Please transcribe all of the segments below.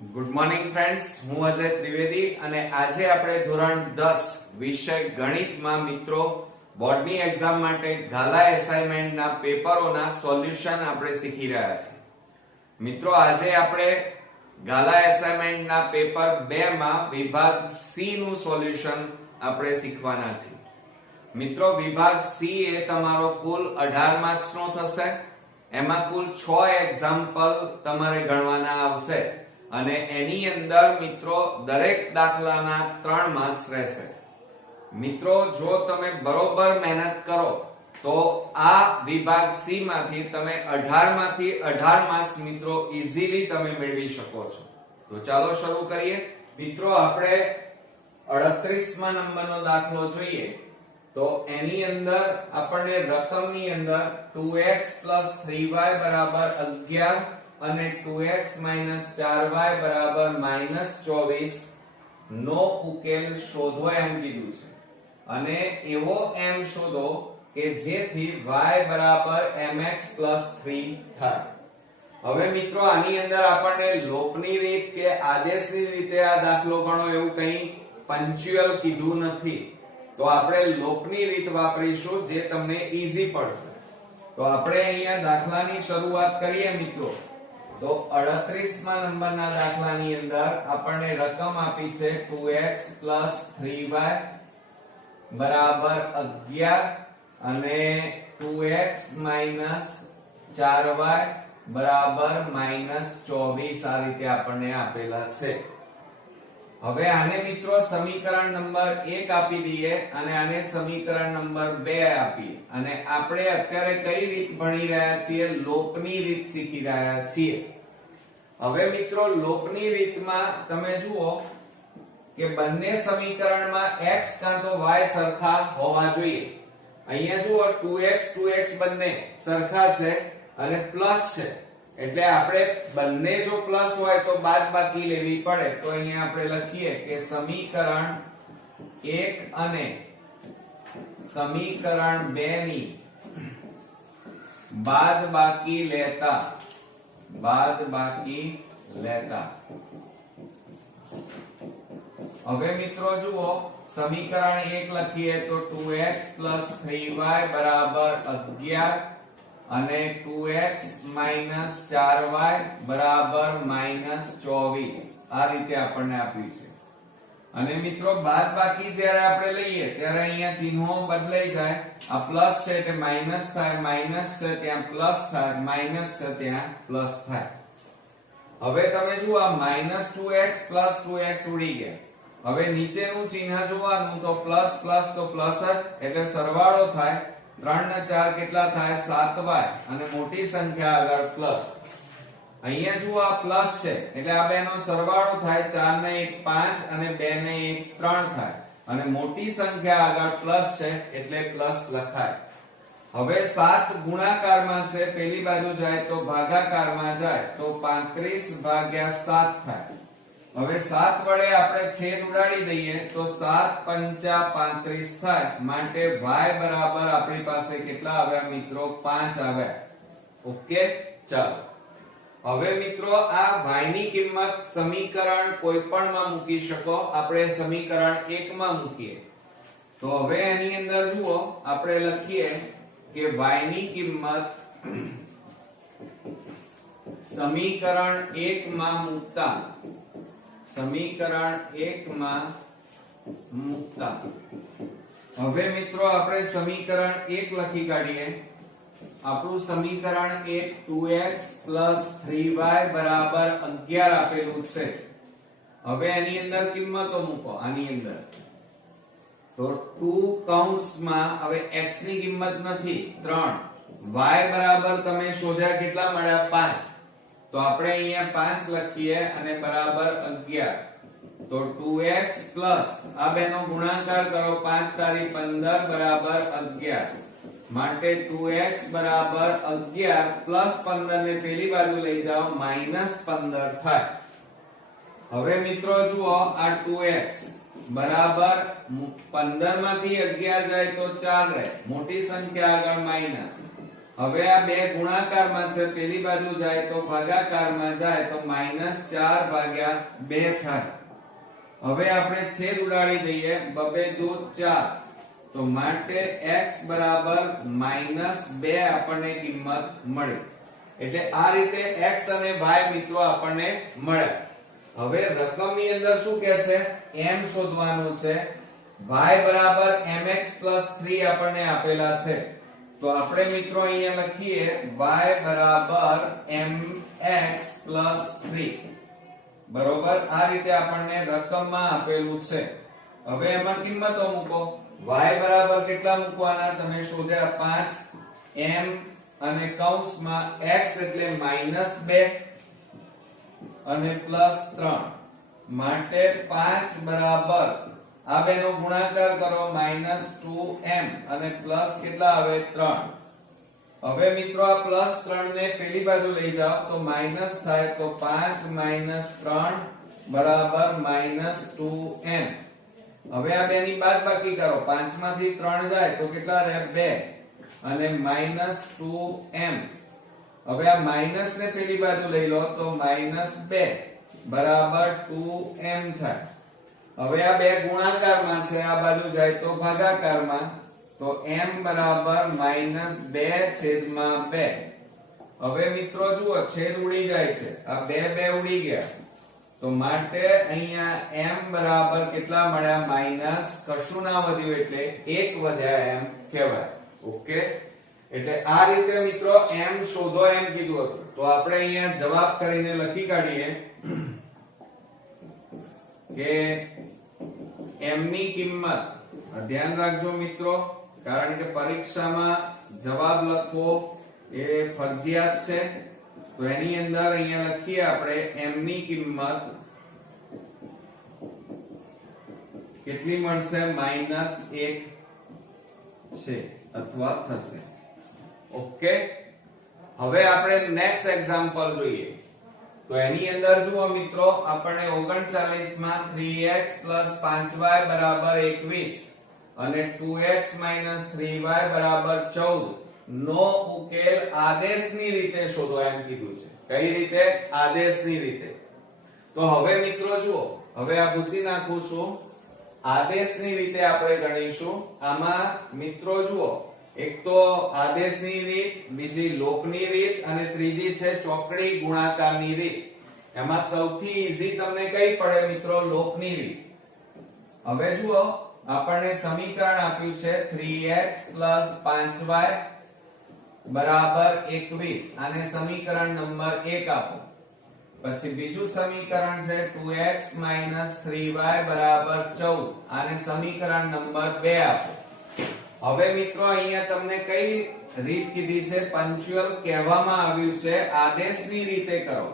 Good morning friends, હું અજય ત્રિવેદી અને આજે આપણે ધોરણ 10 વિષય ગણિતમાં મિત્રો બોર્ડની એક્ઝામ માટે ગાલા એસાઇનમેન્ટના પેપરોના સોલ્યુશન આપણે શીખી રહ્યા છીએ. મિત્રો આજે આપણે ગાલા એસાઇનમેન્ટના પેપર 2 માં વિભાગ સી નું સોલ્યુશન આપણે શીખવાના છીએ. મિત્રો વિભાગ સી એ તમારો કુલ 18 માર્ક્સ નો થશે. એમાં કુલ 6 એક્ઝામ્પલ તમારે ગણવાના આવશે અને એની અંદર મિત્રો દરેક દાખલાના 3 માર્ક્સ રહેશે. મિત્રો જો તમે બરોબર મહેનત કરો તો આ વિભાગ સી માંથી તમે 18 માંથી 18 માર્ક્સ મિત્રો ઈઝીલી તમે મેળવી શકો છો. તો ચાલો શરૂ કરીએ. મિત્રો આપણે 38મા નંબરનો દાખલો જોઈએ તો એની અંદર આપણને રકમની અંદર 2x 3y 11 અને 2x 4y -24 નો ઉકેલ શોધો એમ કીધું છે. અને એવો m શોધો કે જેથી y mx 3 થાય. હવે મિત્રો આની અંદર આપણને લોપની રીત કે આદેશની રીતે આ દાખલો ગણો એવું કંઈ પંચ્યુઅલ કીધું નથી. તો આપણે લોપની રીત વાપરીશું જે તમને ઈઝી પડશે. તો આપણે અહીંયા દાખલાની શરૂઆત કરીએ મિત્રો. તો 38મા નંબરના દાખલાની અંદર આપણને રકમ આપી છે 2x 3y 11 અને 2x 4y -24 આ રીતે આપણને આપેલા છે. હવે આને મિત્રો સમીકરણ નંબર 1 આપી દઈએ અને આને સમીકરણ નંબર 2 આપીએ અને આપણે અત્યારે કઈ રીત ભણી રહ્યા છીએ? લોપની રીત શીખી રહ્યા છીએ. હવે મિત્રો લોપની રીતમાં તમે જુઓ કે બંને સમીકરણમાં x કાં તો y સરખા હોવા જોઈએ. અહીંયા જુઓ 2x બંને સરખા છે અને પ્લસ છે એટલે આપણે બંને જો પ્લસ હોય તો બાદબાકી લેવી પડે. તો અહીંયા આપણે લખીએ કે સમીકરણ 1 અને સમીકરણ 2 ની બાદબાકી લેતા હવે મિત્રો જુઓ સમીકરણ 1 લખીએ તો 2x 3y 11 અને 2x 4y -24 આ રીતે આપણને આપ્યું છે. અને મિત્રો બાદબાકી જ્યારે આપણે લઈએ ત્યારે અહીંયા ચિહ્નો બદલાઈ જાય. આ પ્લસ છે એટલે માઈનસ થાય, માઈનસ છે ત્યાં પ્લસ થાય, માઈનસ છે ત્યાં પ્લસ થાય. હવે તમે જુઓ આ -2x 2x ઉડી ગયા. હવે નીચેનું ચિહ્ન જોવાનું તો પ્લસ પ્લસ તો પ્લસ જ એટલે સરવાળો થાય. 3 ને 4 કેટલા થાય? 7y અને મોટી સંખ્યા આગળ પ્લસ. અહીંયા જુઓ આ પ્લસ છે એટલે આ બેનો સરવાળો થાય. 4 ને 1 5 અને 2 ને 1 3 થાય અને મોટી સંખ્યા આગળ પ્લસ છે એટલે પ્લસ લખાય. હવે 7 ગુણાકારમાં છે, પેલી બાજુ જાય તો ભાગાકારમાં જાય તો 35/7 થાય. હવે 7 વડે આપણે છેદ ઉડાડી દઈએ તો 7 પંચા 35 થાય. માટે y બરાબર આપણી પાસે કેટલા આવ્યા મિત્રો? 5 આવ્યા. ઓકે, ચાલો. હવે મિત્રો આ y ની કિંમત સમીકરણ કોઈ પણ માં મૂકી શકો. આપણે સમીકરણ 1 માં મૂકીએ. તો હવે એની અંદર જુઓ આપણે લખીએ કે y ની કિંમત સમીકરણ 1 માં મૂકતા હવે મિત્રો આપણે સમીકરણ 1 લખી કાઢીએ. આપણું સમીકરણ 1 2x 3y 11 આપેલું છે. હવે એની અંદર કિંમતો મૂકો. આની અંદર તો 2 કૌંસમાં હવે x ની કિંમત નથી 3, y બરાબર તમે શોધ્યા કેટલા મળ્યા? 5. તો આપણે અહીંયા 5 લખીએ અને બરાબર 11. તો 2x પ્લસ આ બેનો ગુણાકાર કરો 5 તારી 15 બરાબર 11. માટે 2x બરાબર 11 પ્લસ 15 ને પેલી બાજુ લઈ જાઓ -15 થાય. હવે મિત્રો જુઓ આ 2x બરાબર 15 માંથી 11 જાય તો 4 રહે, મોટી સંખ્યા આગળ માઈનસ હવે આ બે ગુણાકારમાં છે, પેલી બાજુ જાય તો ભાગાકારમાં જાય તો -4 ભાગ્યા 2 થાય. હવે આપણે છેદ ઉડાડી દઈએ, બબે દુ 4, તો માટે x બરાબર -2 આપણને કિંમત મળી. એટલે આ રીતે x અને y મિત્રો આપણને મળ્યા. હવે રકમની અંદર શું કહે છે, m શોધવાનું છે. y બરાબર mx 3 આપણને આપેલા છે, તો આપણે મિત્રો અહીંયા લખીએ y બરાબર mx 3. બરોબર, આ રીતે આપણને રકમમાં આપેલું છે. હવે એમાં કિંમતો મૂકો. y બરાબર કેટલા મૂકવાના તમે શોધ્યા 5, m અને કૌંસમાં x એટલે -2 અને +3, માટે 5 બરાબર આ બેનો ગુણાકાર કરો -2m અને પ્લસ કેટલા આવે 3. હવે મિત્રો આ +3 ને પેલી બાજુ લઈ જાઓ તો માઈનસ થાય, તો 5 - 3 બરાબર -2m. હવે આ બેની બાદબાકી કરો, 5 માંથી 3 જાય તો કેટલા રહે 2 અને -2m. હવે આ માઈનસ ને પેલી બાજુ લઈ લો તો -2 બરાબર 2m થાય. હવે આ બે ગુણાકારમાં છે, આ બાજુ જાય તો ભાગાકારમાં, તો m બરાબર -2/2. હવે મિત્રો જુઓ છેદ ઉડી જાય છે, આ 2 ઉડી ગયા, તો માટે અહીંયા m બરાબર કેટલા મળ્યા માઈનસ, કશું ના વધ્યું એટલે 1 વધ્યા એમ કહેવાય. ઓકે, એટલે આ રીતે મિત્રો m શોધો એમ કીધું હતું. તો આપણે અહીંયા જવાબ કરીને લખી કાઢીએ કે m ની કિંમત, ધ્યાન રાખજો મિત્રો, કારણ કે પરીક્ષામાં જવાબ લખવો એ ફરજિયાત છે. તો એની અંદર અહીંયા લખીએ આપણે m ની કિંમત કેટલી મળશે, -1 છે અથવા થશે. ઓકે, હવે આપણે નેક્સ્ટ એક્ઝામ્પલ જોઈએ. તો એની અંદર જુઓ મિત્રો, આપણને 39 માં 3x 5y બરાબર 21 અને 2x 3y બરાબર 14 નો ઉકેલ આદેશની રીતે શોધો એમ કીધું છે. કઈ રીતે? આદેશની રીતે. તો હવે મિત્રો જુઓ, હવે આ ભૂસી નાખું છું. આદેશની રીતે આપણે ગણીશું. આમાં મિત્રો જુઓ, એક તો આદેશની રીત, બીજી લોકની રીત અને ત્રીજી છે ચોકડી ગુણાકારની રીત. એમાં સૌથી ઈઝી તમને કઈ પડે મિત્રો? લોકની રીત. હવે જુઓ, આપણને સમીકરણ આપ્યું છે 3x 5y બરાબર 21, આને સમીકરણ નંબર 1 આપો. પછી બીજું સમીકરણ છે 2x 3y બરાબર 14, આને સમીકરણ નંબર 2 આપો. હવે મિત્રો અહીંયા તમને કઈ રીત કીધી છે? પંચ્યુઅલ કહેવામાં આવ્યું છે આદેશની રીતે કરો.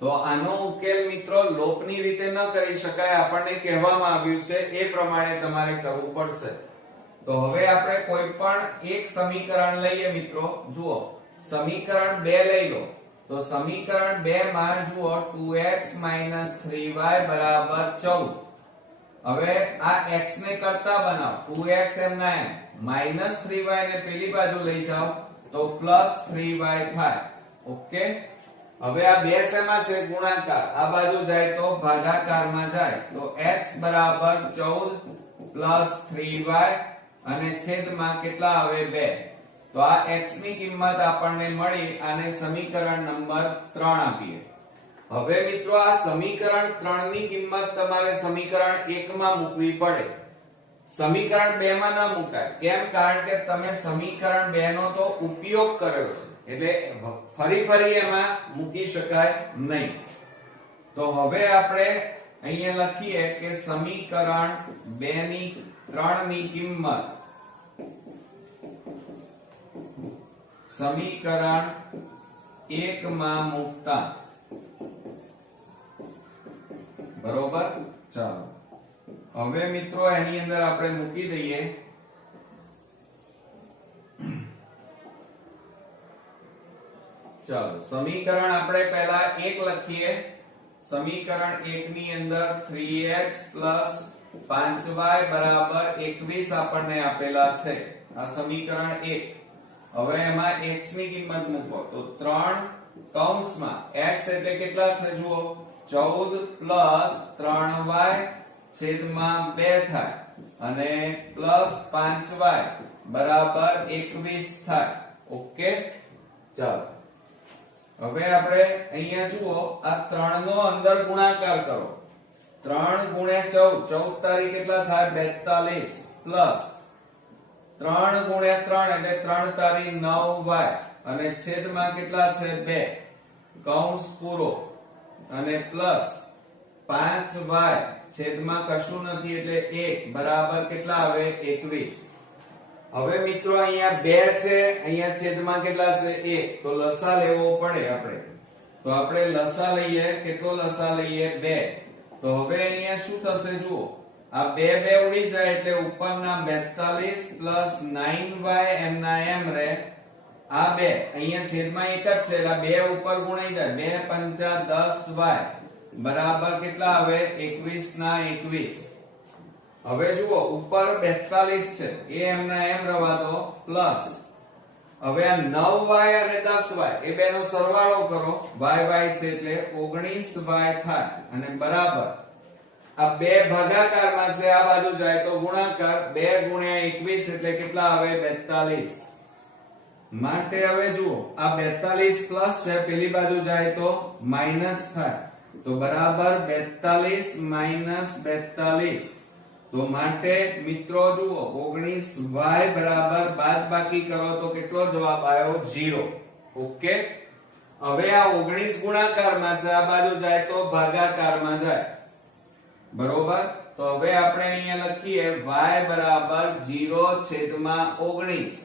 તો આનો ઉકેલ મિત્રો લોકની રીતે ન કરી શકાય, આપણને કહેવામાં આવ્યું છે એ પ્રમાણે તમારે કરવું પડશે. તો હવે આપણે કોઈ પણ એક સમીકરણ લઈએ મિત્રો. જુઓ, સમીકરણ 2 લઈ લો. તો સમીકરણ 2 માં જુઓ 2x 3y બરાબર 14. હવે આ x ને કરતા બનાવો, 2x એમના એમ, -3y ને પેલી બાજુ લઈ જાઓ તો +3y થાય. ઓકે, હવે આ બે શેમાં છે? ગુણાકાર. આ બાજુ જાય તો ભાગાકારમાં જાય, તો x બરાબર 14 3y અને છેદમાં કેટલા આવે 2. તો આ x ની કિંમત આપણને મળી, આને સમીકરણ નંબર 3 આપીએ. હવે મિત્રો આ સમીકરણ 3 ની કિંમત તમારે સમીકરણ 1 માં મૂકવી પડે. સમીકરણ 2 માં ન મુકાય. કેમ? કારણ કે તમે સમીકરણ 2 નો તો ઉપયોગ કર્યો છે, એટલે ફરી એમાં મૂકી શકાય નહીં. તો હવે આપણે અહીંયા લખીએ કે સમીકરણ 2 ની 3 ની કિંમત સમીકરણ 1 માં મૂકતા. બરોબર, ચાલો હવે મિત્રો એની અંદર આપણે મૂકી દઈએ. ચાલો સમીકરણ આપણે પહેલા 1 લખીએ. સમીકરણ 1 ની અંદર 3x 5y બરાબર 21 આપણને આપેલા છે. આ સમીકરણ 1. હવે એમાં x ની કિંમત મૂકો તો 3 કૌંસમાં x એટલે કેટલા છે જુઓ 14 પ્લસ 3y છેદમાં 2 થાય અને પ્લસ 5y બરાબર 21 થાય. ઓકે, ચાલો હવે આપણે અહીંયા જુઓ આ 3 નો અંદર ગુણાકાર કરો. 3 ગુણ્યા 14 તારીખ કેટલા થાય 42 પ્લસ 3 ગુણ્યા 3 એટલે 3 તારી 9y અને છેદમાં કેટલા છે 2 કૌંસ પૂરો અને પ્લસ 5y છેદમાં કશું નથી એટલે 1 બરાબર કેટલા આવે 21. હવે મિત્રો અહીંયા 2 છે, અહીંયા છેદમાં કેટલા છે 1, તો લસા લેવો પડે આપણે. તો આપણે લસા લઈએ. કેટલો લસા લઈએ 2. તો હવે અહીંયા શું થશે જુઓ આ 2 ઉડી જાય એટલે ઉપરના 42 પ્લસ 9y એમના એમ રહે. આ 2 અહીંયા છેદમાં 1 જ છે એટલે 2 ઉપર ગુણાઈ જાય 2 પંચા 10y બરાબર કેટલા આવે 21 ના 21. હવે જુઓ ઉપર 42 છે એ એમના એમ રવા દો પ્લસ હવે આ 9y અને 10y એ બેનો સરવાળો કરો y છે એટલે 19y થાય અને બરાબર આ બે ભાગાકારમાં છે આ બાજુ જાય તો ગુણાકાર 2 ગુણ્યા 21 એટલે કેટલા આવે 42. માટે હવે જુઓ આ 42 પ્લસ છે પેલી બાજુ જાય તો માઈનસ થાય તો બરાબર 42 માઈનસ 42. તો માટે મિત્રો જુઓ 19y બરાબર બાદબાકી કરો તો કેટલો જવાબ આવ્યો 0. ઓકે, હવે આ 19 ગુણાકારમાં છે આ બાજુ જાય તો ભાગાકારમાં જાય બરોબર. તો હવે આપણે અહીંયા લખીએ y બરાબર 0 છેદમાં 19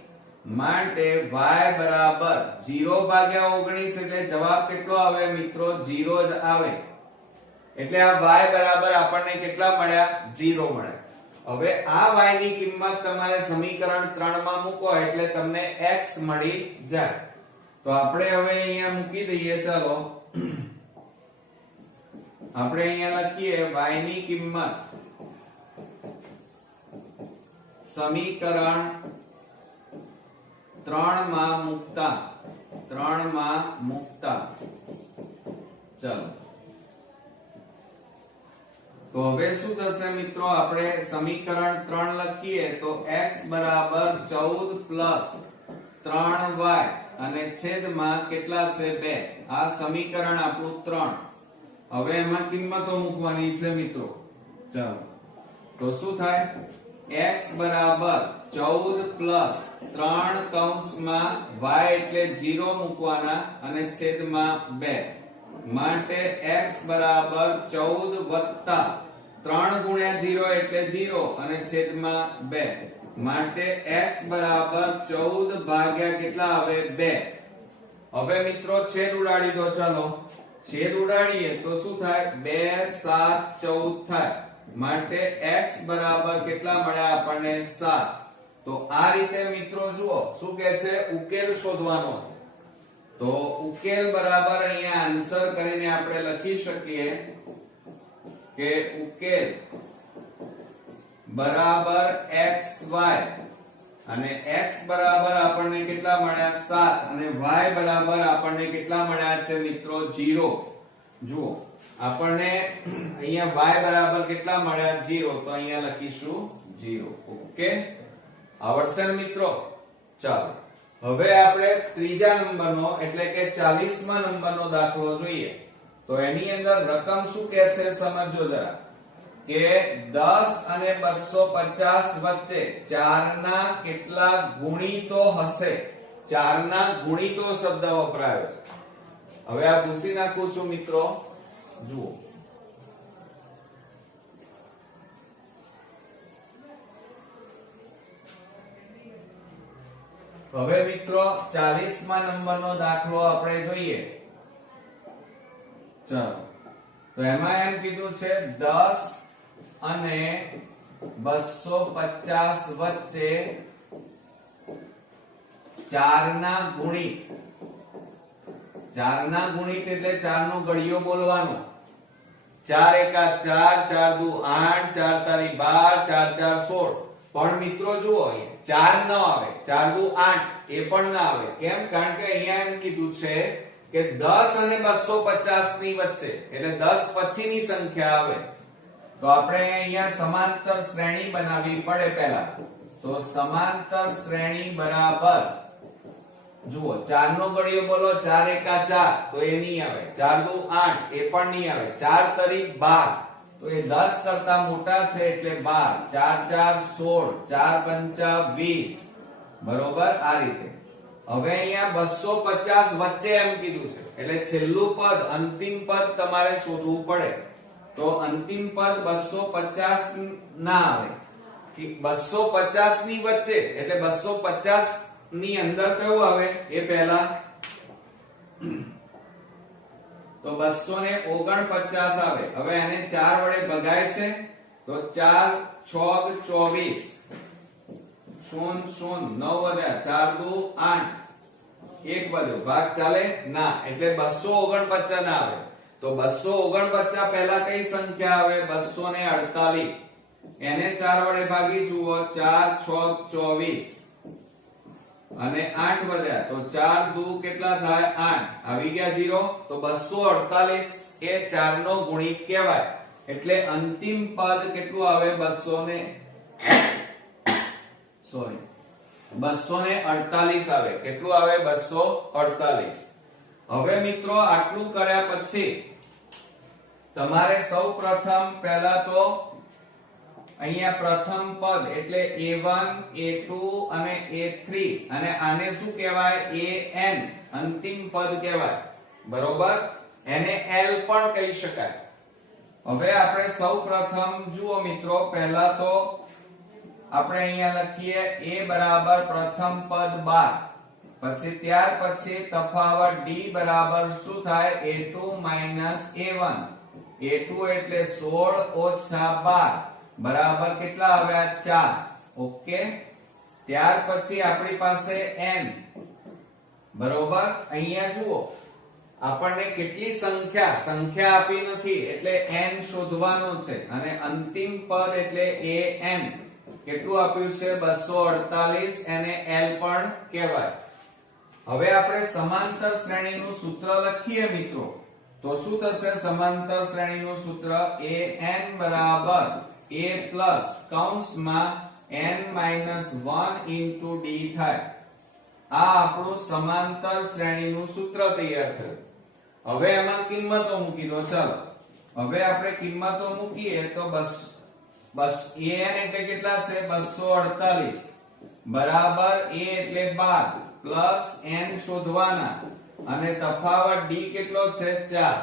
માટે y બરાબર 0 ભાગ્યા 19 એટલે જવાબ કેટલો આવે મિત્રો 0 જ આવે. એટલે આ y બરાબર આપણને કેટલા મળ્યા 0 મળ્યા. હવે આ y ની કિંમત તમારે સમીકરણ 3 માં મૂકો એટલે તમને x મળી જાય. તો આપણે હવે અહીંયા મૂકી દઈએ. ચાલો આપણે અહીંયા લખીએ y ની કિંમત સમીકરણ 3 માં મૂકતા ચાલો તો હવે શું થશે મિત્રો આપણે સમીકરણ 3 લખીએ તો x બરાબર 14 પ્લસ 3y અને છેદમાં કેટલા છે 2. આ સમીકરણ આપણું 3. હવે એમાં કિંમતો મૂકવાની છે મિત્રો. ચાલો તો શું થાય x બરાબર 14 પ્લસ 3 કૌંસમાં y એટલે 0 મૂકવાના અને છેદમાં 2 માટે x બરાબર 14 વત્તા 3 ગુણ્યા 0 એટલે 0 અને છેદમાં 2 માટે x બરાબર 14 ભાગ્યા કેટલા આવે 2. હવે મિત્રો છેદ ઉડાડી દો. ચાલો છેદ ઉડાડીએ તો શું થાય 2 7 14 થાય માટે x બરાબર કેટલા મળ્યા આપણને 7. તો આ રીતે મિત્રો જુઓ શું કહે છે ઉકેલ શોધવાનો. તો ઉકેલ બરાબર અહીંયા આન્સર કરીને આપણે લખી શકીએ કે ઉકેલ બરાબર xy અને x બરાબર આપણને કેટલા મળ્યા 7 અને y બરાબર આપણને કેટલા મળ્યા છે મિત્રો 0. જુઓ આપણને અહીંયા y બરાબર કેટલા મળ્યા 0 તો અહીંયા લખીશું 0. ઓકે, આવડશે ને મિત્રો. ચાલો હવે આપણે ત્રીજા નંબરનો એટલે કે 40મા નંબરનો દાખલો જોઈએ. તો એની અંદર રકમ શું કહે છે સમજો જરા કે 10 અને 250 વચ્ચે 4 ના કેટલા ગુણિતો હશે. 4 ના ગુણિતો શબ્દ વપરાયો છે. હવે આ પૂછી નાખું છું મિત્રો. જુઓ હવે મિત્રો 40મા નંબરનો દાખલો આપણે જોઈએ. ચાલો તો એમાં એમ કીધું છે 10 અને 250 વચ્ચે 4 ના ગુણિત. 4 ના ગુણિત એટલે 4 નો ઘડિયો બોલવાનો. 4 એકા 4, 4 દુ 8, 4 તારી 12, 4 4 16. પણ મિત્રો જુઓ, 4 ન આવે, 4 દુ 8 એ પણ ના આવે. કેમ? કારણ કે અહીંયા એમ કીધું છે કે 10 અને 250 ની વચ્ચે, એટલે 10 પછીની સંખ્યા આવે. તો આપણે અહીંયા સમાંતર શ્રેણી બનાવવી પડે પહેલા. તો સમાંતર શ્રેણી બરાબર, જુઓ 4 નો ઘડિયો બોલો, 4 એકા 4, તો એ નહીં આવે. 4 દુ 8 એ પણ નહીં આવે. 4 તરી 12, તો એ 10 કરતા મોટા છે એટલે 12. 4 4 16, 4 પંચા 20, બરોબર. આ રીતે. હવે અહીંયા 250 વચ્ચે એમ કીધું છે, એટલે છેલ્લું પદ, અંતિમ પદ તમારે શોધવું પડે. તો અંતિમ પદ 250 ના આવે, 250 ની વચ્ચે, એટલે 250 ની અંદર કયું આવે એ પહેલા. તો 249 આવે. હવે આને 4 વડે ભગાય છે, તો 4 6 24, 0 0 9 વધ્યા, 4 દુ 8, 1 વધ્યો, ભાગ ચાલે ના, એટલે 249 ના આવે. તો 249 પહેલા કઈ સંખ્યા આવે? 248. એને 4 વડે ભાગી જુઓ, 4 6 24 અને 8 વધ્યા, તો 4 દુ કેટલા થાય? 8. આવી ગયા 0. તો 248 એ 4 નો ગુણિત કહેવાય. એટલે અંતિમ પદ કેટલું આવે? 248 આવે. કેટલું આવે? 248. હવે મિત્રો આટલું કર્યા પછી તમારે સૌ પ્રથમ પહેલા તો અહીંયા પ્રથમ પદ એટલે a1 a2 અને a3, અને આને શું કહેવાય? an, અંતિમ પદ કહેવાય, બરોબર. એને l પણ કહી શકાય. હવે આપણે સૌ પ્રથમ જુઓ મિત્રો, પહેલા તો આપણે અહીંયા લખીએ a બરાબર પ્રથમ પદ 12, પછી ત્યાર પછી તફાવત d બરાબર શું થાય? a2 a1. a2 એટલે 16 ઓછા 12 બરાબર કેટલા આવ્યા? 4. ઓકે. ત્યાર પછી આપણી પાસે n, બરોબર. અહીંયા જુઓ, આપણને કેટલી સંખ્યા આપી નથી, એટલે n શોધવાનું છે. અને અંતિમ પદ એટલે an, કેટલું આપ્યું છે? 248. એને l પણ કહેવાય. હવે આપણે સમાંતર શ્રેણીનું સૂત્ર લખીએ મિત્રો. તો શું થશે? સમાંતર શ્રેણીનું સૂત્ર an બરાબર a પ્લસ કૌંસમાં n માઈનસ 1 ઇન્ટુ d થાય. આ આપણું સમાંતર શ્રેણીનું સૂત્ર તૈયાર થયું. હવે એમાં કિંમતો મૂકી દો. ચાલો હવે આપણે કિંમતો મૂકીએ તો an એટલે કેટલા છે? 248 બરાબર a એટલે 12 પ્લસ n શોધવાના, અને તફાવત d કેટલો છે? 4.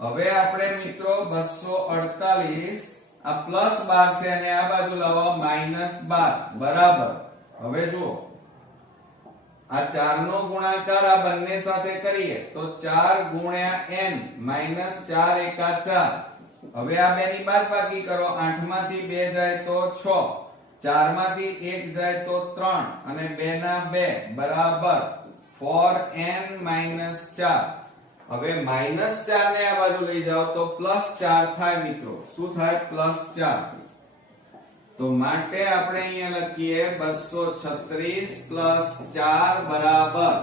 હવે આપણે મિત્રો 248, આ પ્લસ 12 છે અને આ બાજુ લાવો -12 બરાબર. હવે જુઓ, આ 4 નો ગુણાકાર આ બંને સાથે કરીએ તો 4 ગુણ્યા n -4 એકા 4. હવે આ બેની બાદબાકી કરો. 8 માંથી 2 જાય તો 6, 4 માંથી 1 જાય તો 3, અને 2 ના 2 બરાબર 4n -4. હવે -4 ને આ બાજુ લઈ જાઓ તો +4 થાય મિત્રો. શું થાય? +4. તો માટે આપણે અહીંયા લખીએ 236 + 4 બરાબર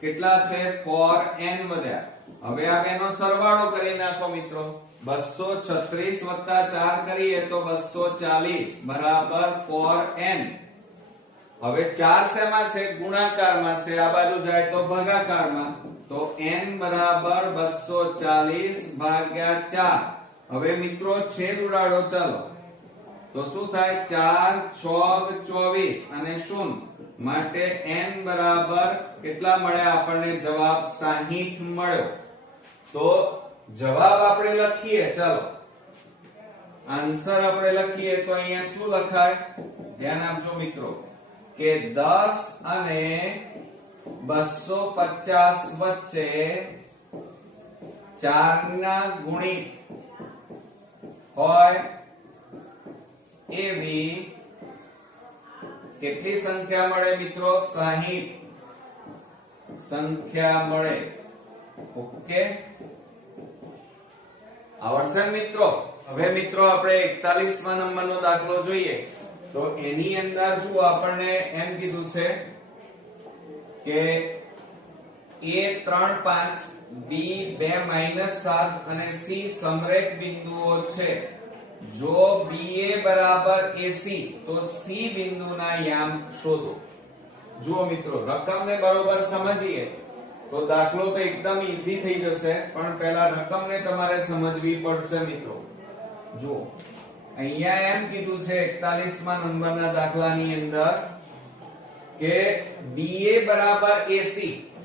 કેટલા છે? 4n વધ્યા. હવે આ બેનો સરવાળો કરી નાખો મિત્રો. 236 + 4 કરીએ તો 240 બરાબર 4n. હવે 4 શેમાં છે? ગુણાકારમાં છે. આ બાજુ જાય તો ભાગાકારમાં. તો n બરાબર 240 ભાગ્યા 4. હવે મિત્રો છેદ ઉડાડો. ચાલો તો શું થાય? 4 6 24 અને 0, માટે n બરાબર કેટલા મળ્યા આપણને? જવાબ 60 મળ્યો. તો જવાબ આપણે લખીએ. ચાલો આન્સર આપણે લખીએ તો અહીંયા શું લખાય? ધ્યાન આપજો મિત્રો કે 10 અને 250 વચ્ચે 4 ના ગુણિત હોય એવી કેટલી સંખ્યા મળે મિત્રો? 60 સંખ્યા મળે. ઓકે, આવડશે મિત્રો? હવે મિત્રો આપણે 41મા નંબરનો દાખલો જોઈએ. તો એની અંદર જો આપણને એમ કીધું છે કે A 3 5 B 2 -7 અને C સમરેખ બિંદુઓ છે. જો BA બરાબર AC તો C બિંદુના યામ શોધો. જુઓ મિત્રો, રકમને બરોબર સમજીએ તો દાખલો તો એકદમ ઈઝી થઈ જશે, પણ પહેલા રકમને તમારે સમજવી પડશે મિત્રો. જુઓ, અહીંયા એમ કીધું છે 41મા નંબરના દાખલાની અંદર કે BA બરાબર AC,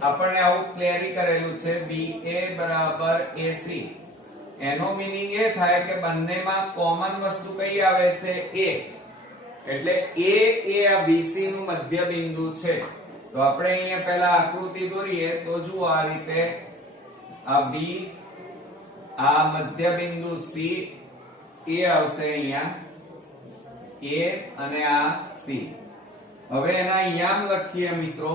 આપણને આવું ક્લિયરી કરેલું છે BA બરાબર AC. એનો મીનિંગ એ થાય કે બંનેમાં કોમન વસ્તુ કઈ આવે છે? A. એટલે A એ આ BC નું મધ્ય બિંદુ છે. તો આપણે અહીંયા પહેલા આકૃતિ દોરીએ તો જુઓ આ રીતે, આ B, આ મધ્ય બિંદુ C, એ આવશે અહીંયા A અને આ C. હવે એના યામ લખીએ મિત્રો.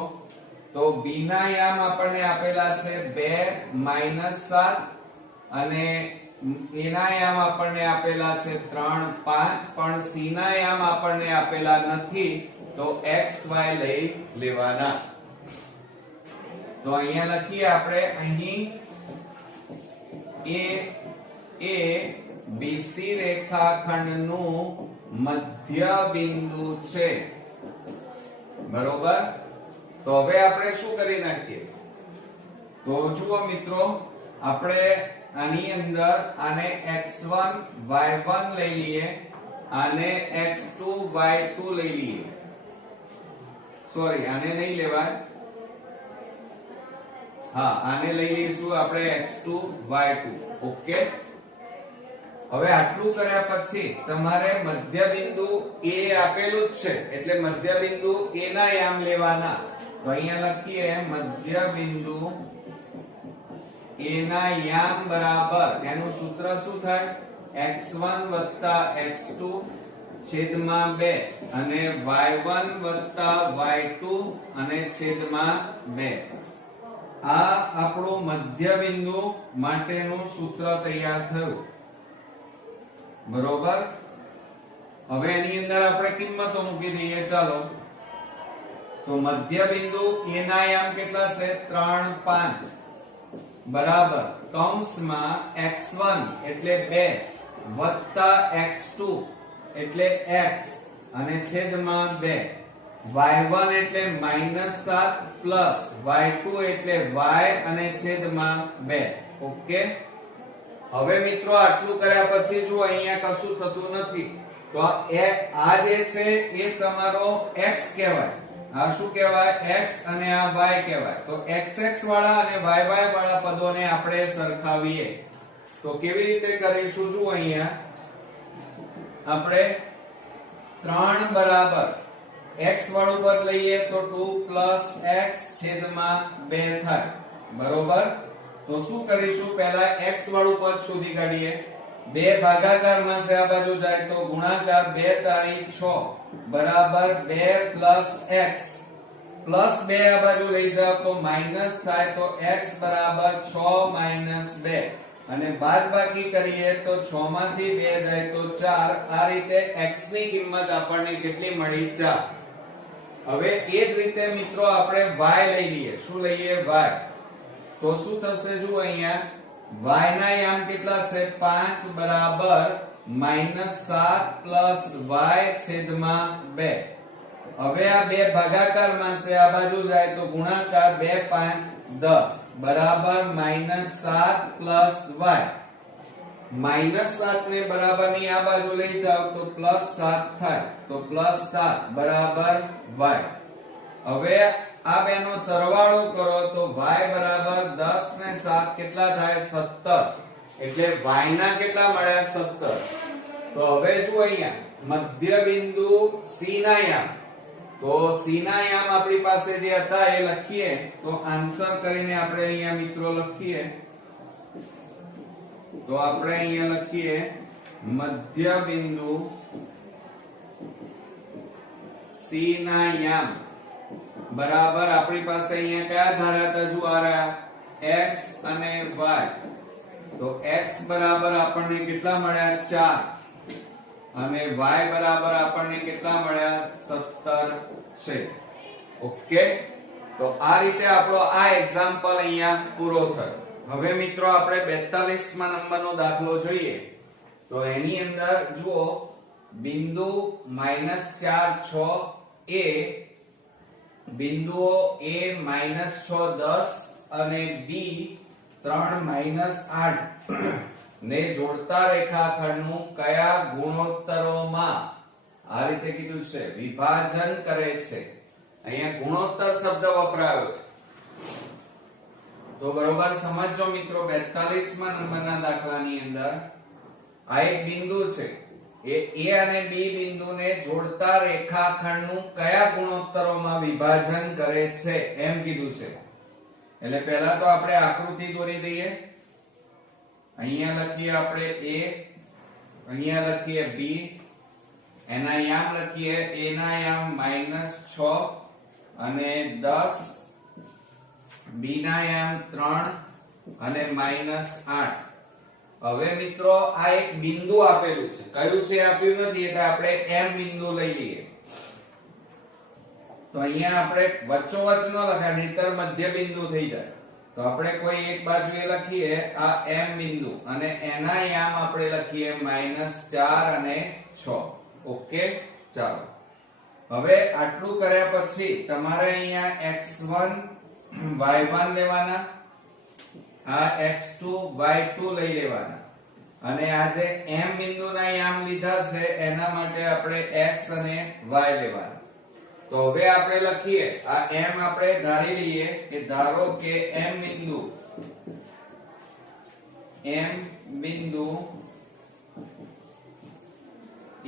તો B ના યામ આપણને આપેલા છે 2 -7 અને એના યામ આપણને આપેલા છે 3 5, પણ C ના યામ આપણને આપેલા નથી, તો x y લઈ લેવાના. તો અહીંયા લખીએ આપણે, અહીં A એ BC રેખાખંડનું મધ્ય બિંદુ છે. બરોબર? તો હવે આપણે શું કરી નાખીએ? તો જુઓ મિત્રો, આપણે આની અંદર આને x1 y1 લઈ લઈએ, આને x2 y2 લઈ લઈએ. સોરી, આને નહીં લેવાય. હા, આને લઈ લઈશું આપણે x2 y2. ઓકે. હવે આટલું કર્યા પછી તમારે મધ્ય બિંદુ A આપેલું જ છે, એટલે મધ્ય બિંદુ A ના યામ લેવાના. તો અહીંયા લખીએ મધ્ય બિંદુ A ના યામ બરાબર, એનું સૂત્ર શું થાય? x1 x2 છેદમાં 2 અને y1 y2 અને છેદમાં 2. આ આપણું મધ્ય બિંદુ માટેનું સૂત્ર તૈયાર થયું. બરોબર? હવે એની અંદર આપણે કિંમતો મૂકી દઈએ. ચાલો, તો મધ્ય બિંદુ A ના યામ કેટલા છે? 3 5 બરાબર કૌંસમાં x1 એટલે 2 વત્તા x2 એટલે x અને છેદમાં 2, y1 એટલે -7 પ્લસ y2 એટલે y અને છેદમાં 2. ઓકે. હવે મિત્રો આટલું કર્યા પછી જો અહીંયા કશું થતું નથી, તો આ જે છે એ તમારો x કહેવાય. આ શું કહેવાય? x અને આ y કહેવાય. તો xx વાળા અને yy વાળા પદોને આપણે સરખાવીએ. તો કેવી રીતે કરીશું? જુઓ, અહીંયા આપણે 3 બરાબર x વાળું પદ લઈએ તો 2 x છેદમાં 2 થાય. બરોબર? તો શું કરીશું? પહેલા x વાળું પદ શોધી કાઢીએ. 2 ભાગાકારમાં છે, આ બાજુ જાય તો ગુણાકાર 2 તારી 6 બરાબર 2 x પ્લસ 2 આ બાજુ લઈ જાવ તો માઈનસ થાય, તો x બરાબર 6 2 અને બાદબાકી કરીએ તો 6 માંથી 2 જાય તો 4. આ રીતે x ની કિંમત આપણને કેટલી મળી? 4. હવે એ જ રીતે મિત્રો આપણે y લઈ લઈએ. શું લઈએ? y. તો શું થશે? જુઓ, અહીંયા y ના યામ કેટલા છે? 5 બરાબર -7 y છેદમાં 2. હવે આ 2 ભાગાકારમાં છે, આ બાજુ જાય તો ગુણાકાર 2 5 10 બરાબર -7 y. -7 ને બરાબરની આ બાજુ લઈ જાવ તો +7 થાય, તો +7 બરાબર y. હવે આ બેનો સરવાળો કરો તો y બરાબર 10 ને 7 કેટલા થાય? 17. એટલે y ના કેટલા મળ્યા? 17. તો હવે જો અહીંયા મધ્ય બિંદુ C ના યામ, તો C ના યામ આપણી પાસે જે હતા એ લખીએ. તો આન્સર કરીને આપણે અહીંયા મિત્રો લખીએ. તો આપણે અહીંયા લખીએ મધ્ય બિંદુ C ના યામ બરાબર આપણી પાસે અહીંયા કયા ધારા હતા? જો આ રહ્યા x અને y. તો x બરાબર આપણને કેટલા મળ્યા? 4. અને y બરાબર આપણને કેટલા મળ્યા 17 છે. ઓકે, તો આ રીતે આપણો આ એક્ઝામ્પલ અહીંયા પૂરો થયો. હવે મિત્રો આપણે 42મા નંબરનો દાખલો જોઈએ. તો એની અંદર જુઓ, બિંદુ -4 6 એ બિંદુઓ a -6 10 અને b 3 -8 ને જોડતા રેખાખંડનું કયા ગુણોત્તરોમાં આ રીતે કીધું છે વિભાજન કરે છે. અહીંયા ગુણોત્તર શબ્દ વપરાયો છે. તો બરોબર સમજો મિત્રો, 42મા નંબરના દાખલાની અંદર આ એક બિંદુ છે. એ a અને b બિંદુને જોડતા રેખાખંડનું કયા ગુણોત્તરોમાં વિભાજન કરે છે એમ કીધું છે. એટલે પહેલા તો આપણે આકૃતિ દોરી દઈએ. અહીંયા લખીએ આપણે a, અહીંયા લખીએ b, એના યામ લખીએ a ના યામ -6 અને 10, b ના યામ 3 અને -8. હવે મિત્રો આ એક બિંદુ આપેલું છે. કયું છે આપ્યું નથી, એટલે આપણે m બિંદુ લઈ લઈએ. તો અહીંયા આપણે વચ્ચોવચ્ચ ન લખાય, નહીતર મધ્ય બિંદુ થઈ જાય. તો આપણે કોઈ એક બાજુએ લખીએ આ m બિંદુ અને એના યામ આપણે લખીએ -4 અને 6. ઓકે, ચાલો. હવે આટલું કર્યા પછી તમારે અહીંયા x1 y1 લેવાના, આ x2 y2 લઈ લેવાના, અને આ જે m બિંદુના યામ લીધા છે એના માટે આપણે x અને y લેવાના. તો હવે આપણે લખીએ, આ m આપણે ધારી લઈએ કે ધારો કે m બિંદુ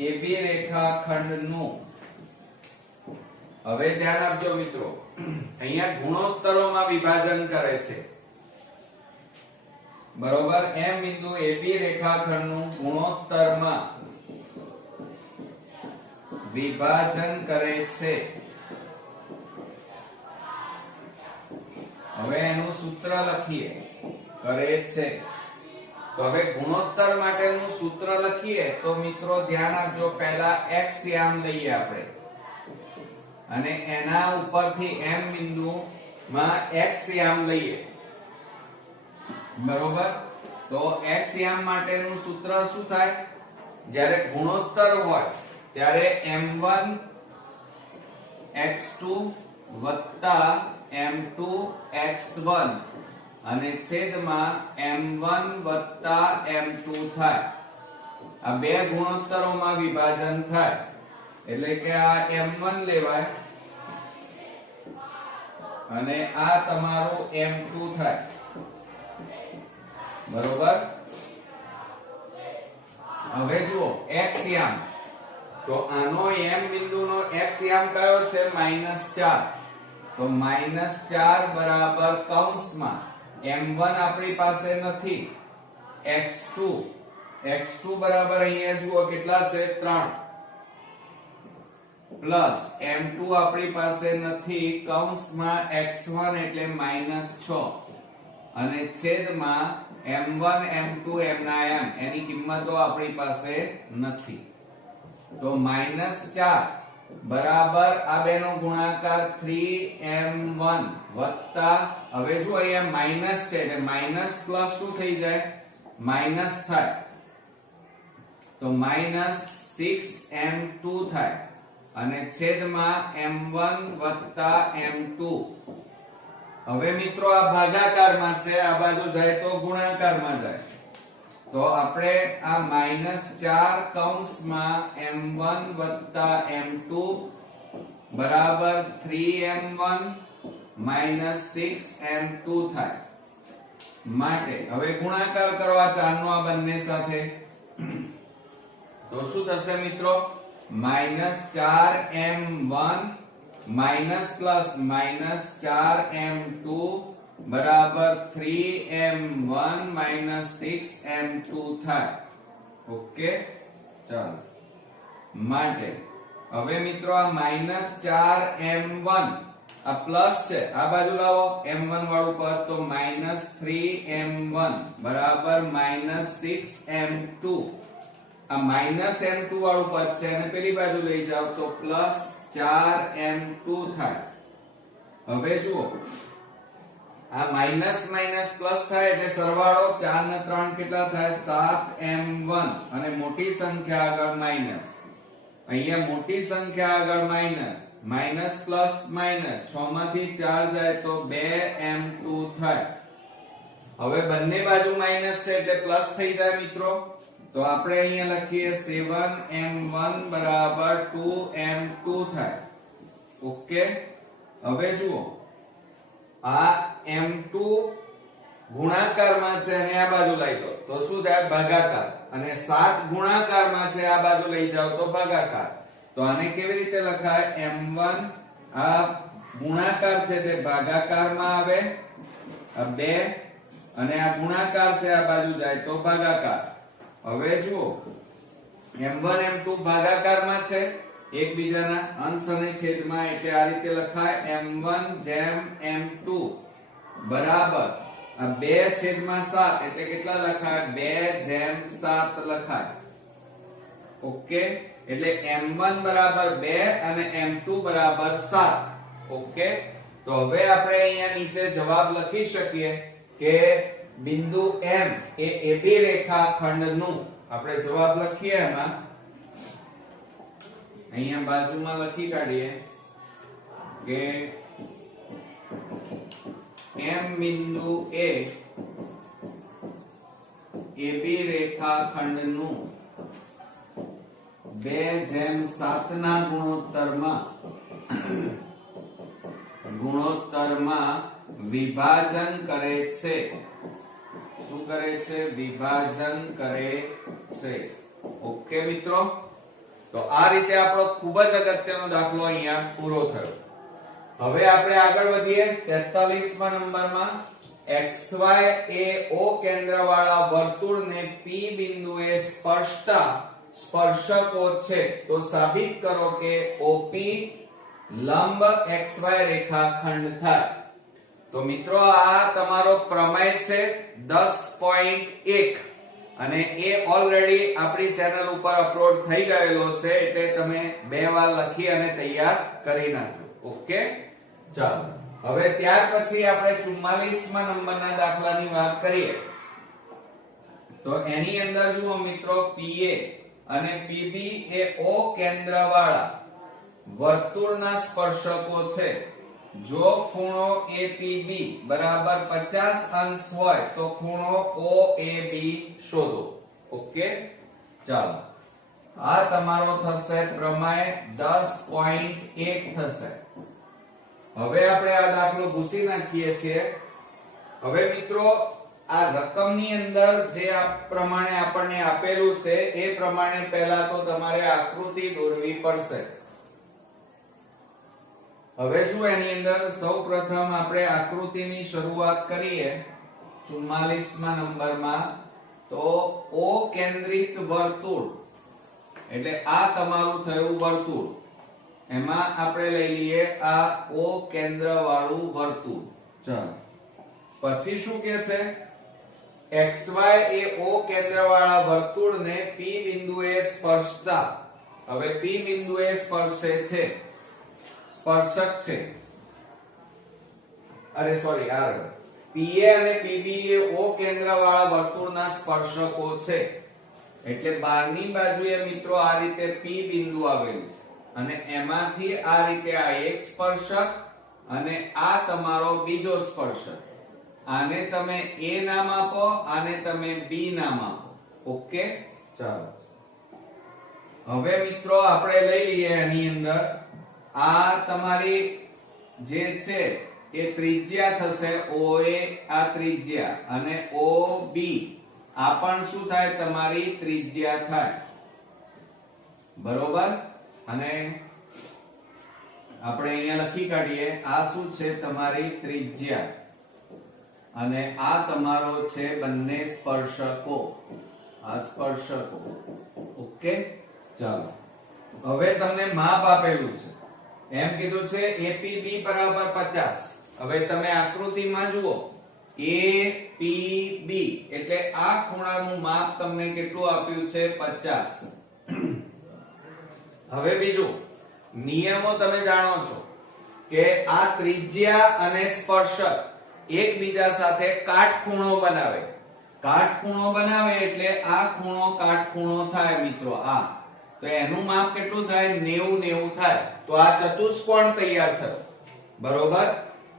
AB રેખાખંડનું, હવે ધ્યાન આપજો મિત્રો, અહીંયા ગુણોત્તરોમાં વિભાજન કરે છે. બરોબર, m બિંદુ AB રેખાખંડનું ગુણોત્તરમાં વિભાજન કરે છે. હવે એનું સૂત્ર લખીએ, કરે છે. તો હવે ગુણોત્તર માટેનું સૂત્ર લખીએ તો મિત્રો ધ્યાન આપજો, પહેલા x યામ લઈએ આપણે અને એના ઉપરથી m બિંદુમાં x યામ લઈએ. બરોબર, તો x યામ માટેનું સૂત્ર શું થાય? જ્યારે ગુણોત્તર હોય ત્યારે m1 x2 વત્તા m2 x1 અને છેદમાં m1 વત્તા m2 થાય. આ બે ગુણોત્તરોમાં વિભાજન થાય એટલે કે આ m1 લેવાય અને આ તમારું m2 થાય. બરોબર, હવે જુઓ x યામ, તો આનો m બિંદુનો x યામ કયો છે? -4. તો -4 બરાબર કૌંસમાં m1 આપણી પાસે નથી, x2 બરાબર અહીંયા જુઓ કેટલા છે? 3 પ્લસ m2 આપણી પાસે નથી, કૌંસમાં x1 એટલે -6 અને છેદમાં m1 m2 એમના એમ, એની કિંમતો આપણી પાસે નથી. તો -4 બરાબર આ બેનો ગુણાકાર 3m1 વત્તા, હવે જો અહીંયા માઈનસ છે એટલે માઈનસ પ્લસ શું થઈ જાય? માઈનસ થાય. તો -6m2 થાય અને છેદમાં m1 વત્તા m2. હવે મિત્રો આ ભાગાકારમાં છે, આ બાજુ જાય તો ગુણાકારમાં જાય. તો આપણે આ -4 કૌંસમાં m1 વત્તા m2 બરાબર 3m1 6m2 થાય. માટે હવે ગુણાકાર કરવા 4 નો આ બંને સાથે, તો શું થશે મિત્રો? -4m1 પ્લસ -4m2 બરાબર 3m1 6m2 થાય. ઓકે, ચાલો. માટે હવે મિત્રો આ -4m1 આ પ્લસ છે, આ બાજુ લાવો m1 વાળું પદ, તો -3m1 બરાબર -6m2. આ -m2 વાળું પદ છે અને પેલી બાજુ લઈ જાવ તો +4m2 થાય. હવે જુઓ આ માઈનસ માઈનસ પ્લસ થાય એટલે સરવાળો 4 ને 3 કેટલા થાય 7m1 અને મોટી સંખ્યા આગળ માઈનસ. અહીંયા મોટી સંખ્યા આગળ માઈનસ માઈનસ પ્લસ માઈનસ 6 માંથી 4 જાય તો 2m2 થાય. હવે બંને બાજુ માઈનસ છે એટલે પ્લસ થઈ જાય મિત્રો. તો આપણે અહીંયા લખીએ 7m1 બરાબર 2m2 થાય. ઓકે. હવે જુઓ આ m2 ગુણાકારમાં છે અને આ બાજુ લઈ જાઓ તો શું થાય ભાગાકાર, અને 7 ગુણાકારમાં છે આ બાજુ લઈ જાઓ તો ભાગાકાર. તો આને કેવી રીતે લખાય m1 આ ગુણાકાર છે તે ભાગાકારમાં આવે આ 2 અને આ ગુણાકાર છે આ બાજુ જાય તો ભાગાકાર. હવે જુઓ m1 m2 ભાગાકારમાં છે એકબીજાના અંશ અને છેદમાં એટલે આ રીતે લખાય m1 જેમ m2 બરાબર આ 2/7 એટલે કેટલા લખાય 2/7 લખાય. ઓકે. એટલે m1 બરાબર 2 અને m2 બરાબર 7. ઓકે. તો હવે આપણે અહીંયા નીચે જવાબ લખી શકીએ કે બિંદુ M એ AB રેખાખંડનું આપણે જવાબ લખીએ એમાં અહીંયા બાજુમાં લખી કાઢીએ કે M બિંદુ એ AB રેખાખંડનું 2/7 ના ગુણોત્તરમાં વિભાજન કરે છે. શું કરે છે? વિભાજન કરે છે. ઓકે મિત્રો. તો આ રીતે આપણો ખૂબ જ અગત્યનો દાખલો અહીંયા પૂરો થયો. હવે આપણે આગળ વધીએ 43મા નંબરમાં. XY એ O કેન્દ્રવાળા વર્તુળને P બિંદુએ સ્પર્શતા સ્પર્શકો છે તો સાબિત કરો કે OP લંબ XY રેખાખંડ થાય. તો મિત્રો આ તમારો પ્રમેય છે 10.1 અને એ ઓલરેડી આપણી ચેનલ ઉપર અપલોડ થઈ ગયેલો છે એટલે તમે 2 વાર લખી અને તૈયાર કરી નાખો. ઓકે. ચાલો હવે ત્યાર પછી આપણે 44મા નંબરના દાખલાની વાત કરીએ. તો એની અંદર જુઓ મિત્રો PA અને PB એ O કેન્દ્રવાળા વર્તુળના સ્પર્શકો છે. જો ખૂણો APB બરાબર 50 અંશ હોય તો ખૂણો OAB શોધો. ઓકે. ચાલો આ તમારો થશે પ્રમેય 10.1 થશે. હવે આપણે આ દાખલો ભૂસી નાખીએ છીએ. હવે મિત્રો આ રકમની અંદર જે આ પ્રમાણે આપણને આપેલું છે એ પ્રમાણે પહેલા તો તમારે આકૃતિ દોરવી પડશે. હવે શું એની અંદર સૌપ્રથમ આપણે આકૃતિની શરૂઆત કરીએ 44મા નંબરમાં. તો O કેન્દ્રિત વર્તુળ એટલે આ તમારું થયું વર્તુળ. એમાં આપણે લઈ લઈએ આ O કેન્દ્ર વાળું વર્તુળ. ચાલો પછી શું કહે છે? XY એ O કેન્દ્રવાળા વર્તુળને P બિંદુએ સ્પર્શતા. હવે P બિંદુએ સ્પર્શે છે સ્પર્શક છે. અરે સોરી PA અને PB એ O કેન્દ્રવાળા વર્તુળના સ્પર્શકો છે. એટલે બહારની બાજુએ મિત્રો આ રીતે P બિંદુ આવેલું છે અને એમાંથી આ રીતે આ એક સ્પર્શક અને આ તમારો બીજો સ્પર્શક. આને તમે A નામ આપો, આને તમે B નામ આપો. ઓકે. ચાલો હવે મિત્રો આપણે લઈ લઈએ એની અંદર આ તમારી જે છે એ ત્રિજ્યા થશે OA આ ત્રિજ્યા અને OB આ પણ શું થાય તમારી ત્રિજ્યા થાય. બરોબર. અને આપણે અહીંયા લખી કાઢીએ આ શું છે તમારી ત્રિજ્યા અને આ તમારો છે બંને સ્પર્શકો. આ સ્પર્શકો. ઓકે. ચાલો હવે તમને માપ આપેલું છે. એમ કીધું છે APB બરાબર 50. હવે તમે આકૃતિમાં જુઓ APB એટલે આ ખૂણાનું માપ તમને કેટલું આપ્યું છે 50. હવે બીજું નિયમો તમે જાણો છો કે આ ત્રિજ્યા અને સ્પર્શક એકબીજા સાથે કાટખૂણો બનાવે. કાટખૂણો બનાવે એટલે આ ખૂણો કાટખૂણો થાય મિત્રો. આ તો એનું માપ કેટલું થાય 90 થાય. તો આ ચતુષ્કોણ તૈયાર થયો. બરોબર.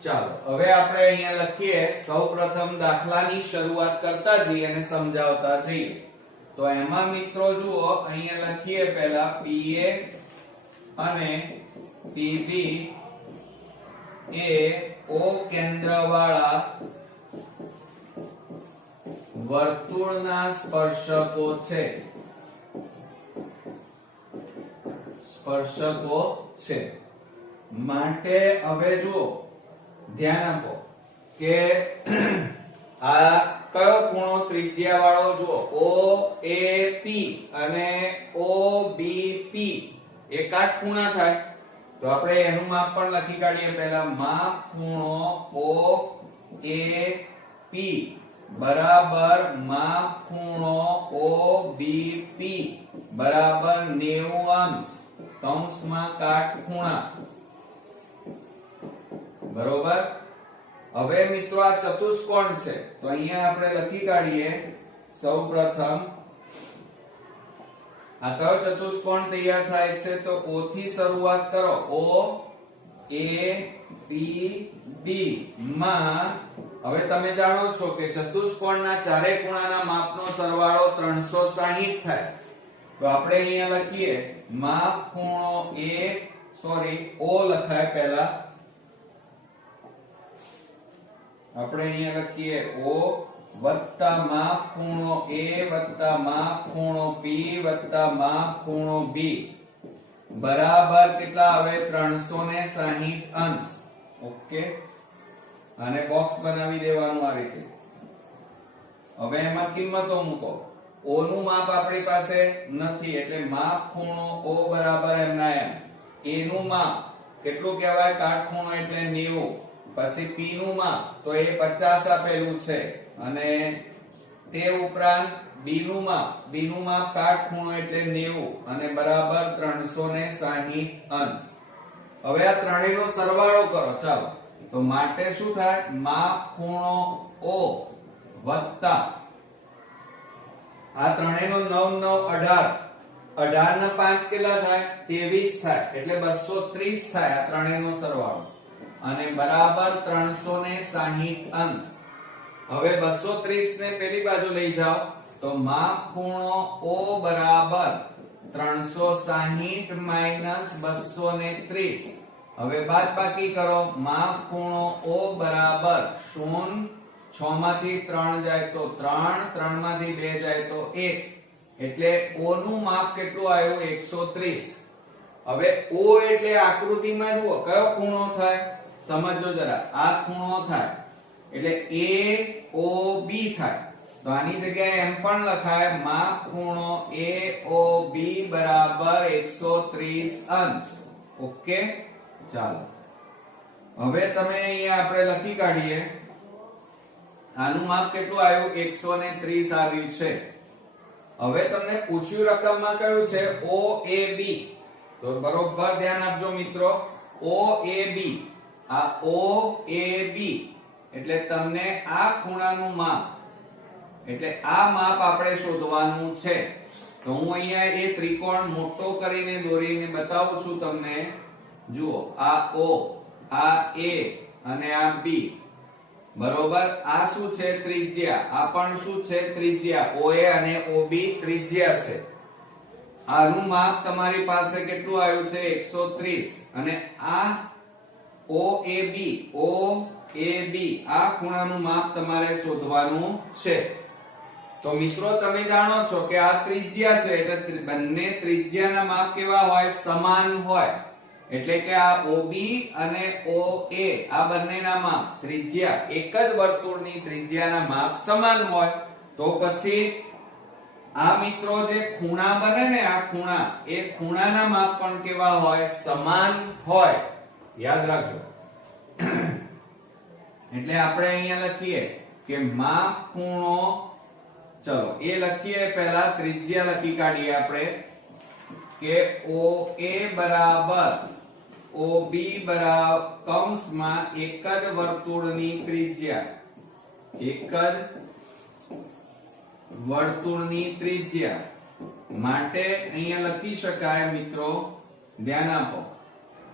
ચાલો હવે આપણે અહીંયા લખીએ. સૌપ્રથમ દાખલાની શરૂઆત કરતા જઈએ અને સમજાવતા જઈએ. તો એમાં મિત્રો જુઓ અહીંયા લખીએ પહેલા PA અને PB એ O કેન્દ્રવાળા વર્તુળના સ્પર્શકો છે. માટે હવે જુઓ ધ્યાન આપો કે આ કયો ખૂણો ત્રિજ્યા વાળો જુઓ OAP અને OBP એ કાટખૂણા થાય. તો આપણે એનું માપ પણ લખી કાઢીએ. પહેલા માપ ખૂણો OAP બરાબર માપ ખૂણો OBP બરાબર 90 કૌંસમાં કાટખૂણા. બરોબર. હવે મિત્રો આ ચતુષ્કોણ છે તો અહીંયા આપણે લખી કાઢીએ. સૌપ્રથમ આ કયો ચતુષ્કોણ તૈયાર થાય છે તો O થી શરૂઆત કરો. OAPB માં હવે તમે જાણો છો કે ચતુષ્કોણના ચારે ખૂણાના માપનો સરવાળો 360 થાય. તો આપણે અહીંયા લખીએ માપ ખૂણો O લખાય પહેલા. આપણે અહીંયા લખીએ O વત્તા માપ ખૂણો A વત્તા માપ ખૂણો P વત્તા માપ ખૂણો B બરાબર કેટલા આવે 360 અંશ. ઓકે. અને બોક્સ બનાવી દેવાનું આ રીતે. હવે એમાં કિંમતો મૂકો. O નું માપ આપણી પાસે નથી એટલે માપ ખૂણો O બરાબર એમના એમ. A નું માપ કેટલું કહેવાય કાટખૂણો એટલે 90. પછી P નું માપ તો એ 50 આપેલું છે અને તે ઉપરાંત B નું માપ કાટખૂણો એટલે 90 અને બરાબર 360 અંશ. હવે આ ત્રણેયનો સરવાળો કરો. ચાલો તો માટે શું થાય માપ ખૂણો O વત્તા આ ત્રણેયનો 9 9 18 ના 5 કેટલા થાય 23 થાય એટલે 230 થાય આ ત્રણેયનો સરવાળો અને બરાબર 360 અંશ. હવે 230 ને પેલી બાજુ લઈ જાઓ તો માપ ખૂણો O બરાબર 360 માઈનસ 230. હવે બાદબાકી કરો. માપ ખૂણો O બરાબર 0. 6 માંથી 3 જાય તો 3, 3 માંથી 2 જાય તો 1 એટલે O નું માપ કેટલું આવ્યું 130. હવે O એટલે આકૃતિમાં જુઓ કયો ખૂણો થાય સમજો જરા. આ ખૂણો થાય એટલે AOB થાય. તો આની જગ્યાએ એમ પણ લખાય માપ ખૂણો AOB બરાબર 130 અંશ. ઓકે. ચાલો હવે તમે અહીંયા આપણે લખી કાઢીએ. આનું માપ કેટલું આવ્યું 130 આવ્યું છે. હવે તમને પૂછ્યું રકમમાં કયું છે OAB. તો બરોબર ધ્યાન આપજો મિત્રો. OAB આ OAB એટલે તમને આ ખૂણાનું માપ એટલે આ માપ આપણે શોધવાનું છે. તો હું અહીંયા એ ત્રિકોણ મોટો કરીને દોરીને બતાવું છું તમને. જુઓ આ O આ A અને આ B. બરોબર. આ શું છે ત્રિજ્યા. આ પણ શું છે ત્રિજ્યા. OA અને OB ત્રિજ્યા છે. આનું માપ તમારી પાસે કેટલું આવ્યું છે 130 અને આ OAB આ ખૂણાનું માપ તમારે શોધવાનું છે. તો મિત્રો તમે જાણો છો કે આ ત્રિજ્યા છે એટલે બંને ત્રિજ્યાના માપ કેવા હોય સમાન હોય. એટલે કે આ OB અને OA આ બંનેના માપ ત્રિજ્યા એક જ વર્તુળની ત્રિજ્યાના માપ સમાન હોય. તો પછી આ મિત્રો જે ખૂણા બને ને આ ખૂણા એ ખૂણાના માપ પણ કેવા હોય સમાન હોય. યાદ રાખજો. એટલે આપણે અહીંયા લખીએ કે માપ ખૂણો, ચલો એ લખીએ, પહેલા ત્રિજ્યા લખી કાઢીએ આપણે કે OA બરાબર OB બરાબર કૌંસમાં એક જ વર્તુળની ત્રિજ્યા, એક જ વર્તુળની ત્રિજ્યા માટે અહીંયા લખી શકાય મિત્રો, ધ્યાન આપો,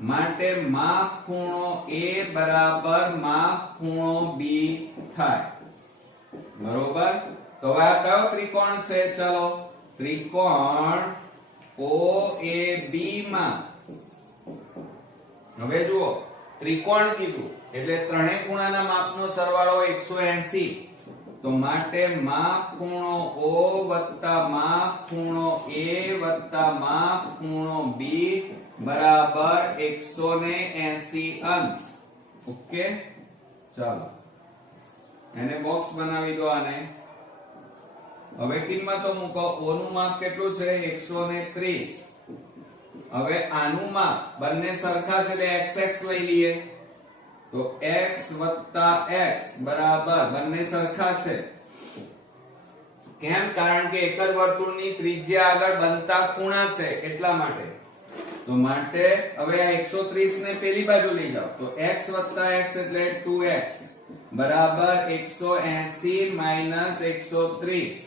માટે માપ ખૂણો A બરાબર માપ ખૂણો B થાય, બરોબર. તો આ કયો ત્રિકોણ છે? ચલો ત્રિકોણ OAB માં, હવે જુઓ ત્રિકોણ કીધું એટલે ત્રણેય ખૂણાના માપનો સરવાળો 180, તો માટે માપ ખૂણો O વત્તા માપ ખૂણો A વત્તા માપ ખૂણો B બરાબર 180 અંશ. ઓકે, ચાલો એને બોક્સ બનાવી દો આને. હવે કિંમતો મૂકો. O નું માપ કેટલું છે? 130. હવે આનું માપ બંને સરખા છે એટલે xx લઈ લઈએ, તો x વત્તા x બરાબર બંને સરખા છે. કેમ? કારણ કે એક જ વર્તુળની ત્રિજ્યા આગળ બનતા ખૂણા છે એટલા માટે. તો માટે હવે આ 130 ને પેલી બાજુ લઈ જાઓ, તો x વત્તા x એટલે 2x બરાબર 180 માઈનસ 130.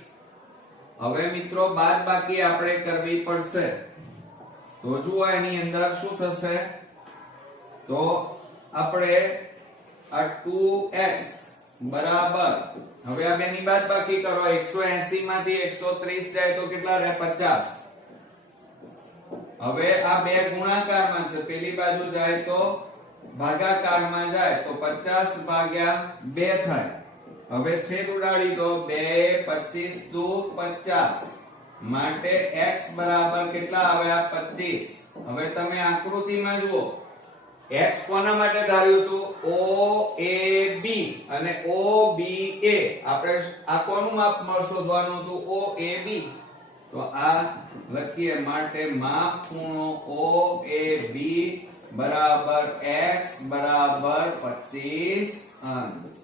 હવે મિત્રો બાદબાકી આપણે કરવી પડશે. તો જુઓ એની અંદર શું થશે, તો આપણે આ 2x બરાબર, હવે આ બેની બાદબાકી કરો, 180 માંથી 130 જાય તો કેટલા રહે? 50. હવે આ બે ગુણાકારમાં છે, પેલી બાજુ જાય તો ભાગાકારમાં જાય તો 50 ભાગ્યા 2 થાય. હવે છેદ ઉડાડી દો, 2 25 દુ 50 માટે x બરાબર કેટલા આવ્યા? 25. હવે તમે આકૃતિમાં જુઓ, x કોના માટે ધાર્યું હતું? OAB અને OBA. આપણે આ કોનું માપ શોધવાનું હતું? OAB. તો આ લખીએ, માટે માપ ખૂણો OAB બરાબર x બરાબર 25 અંશ.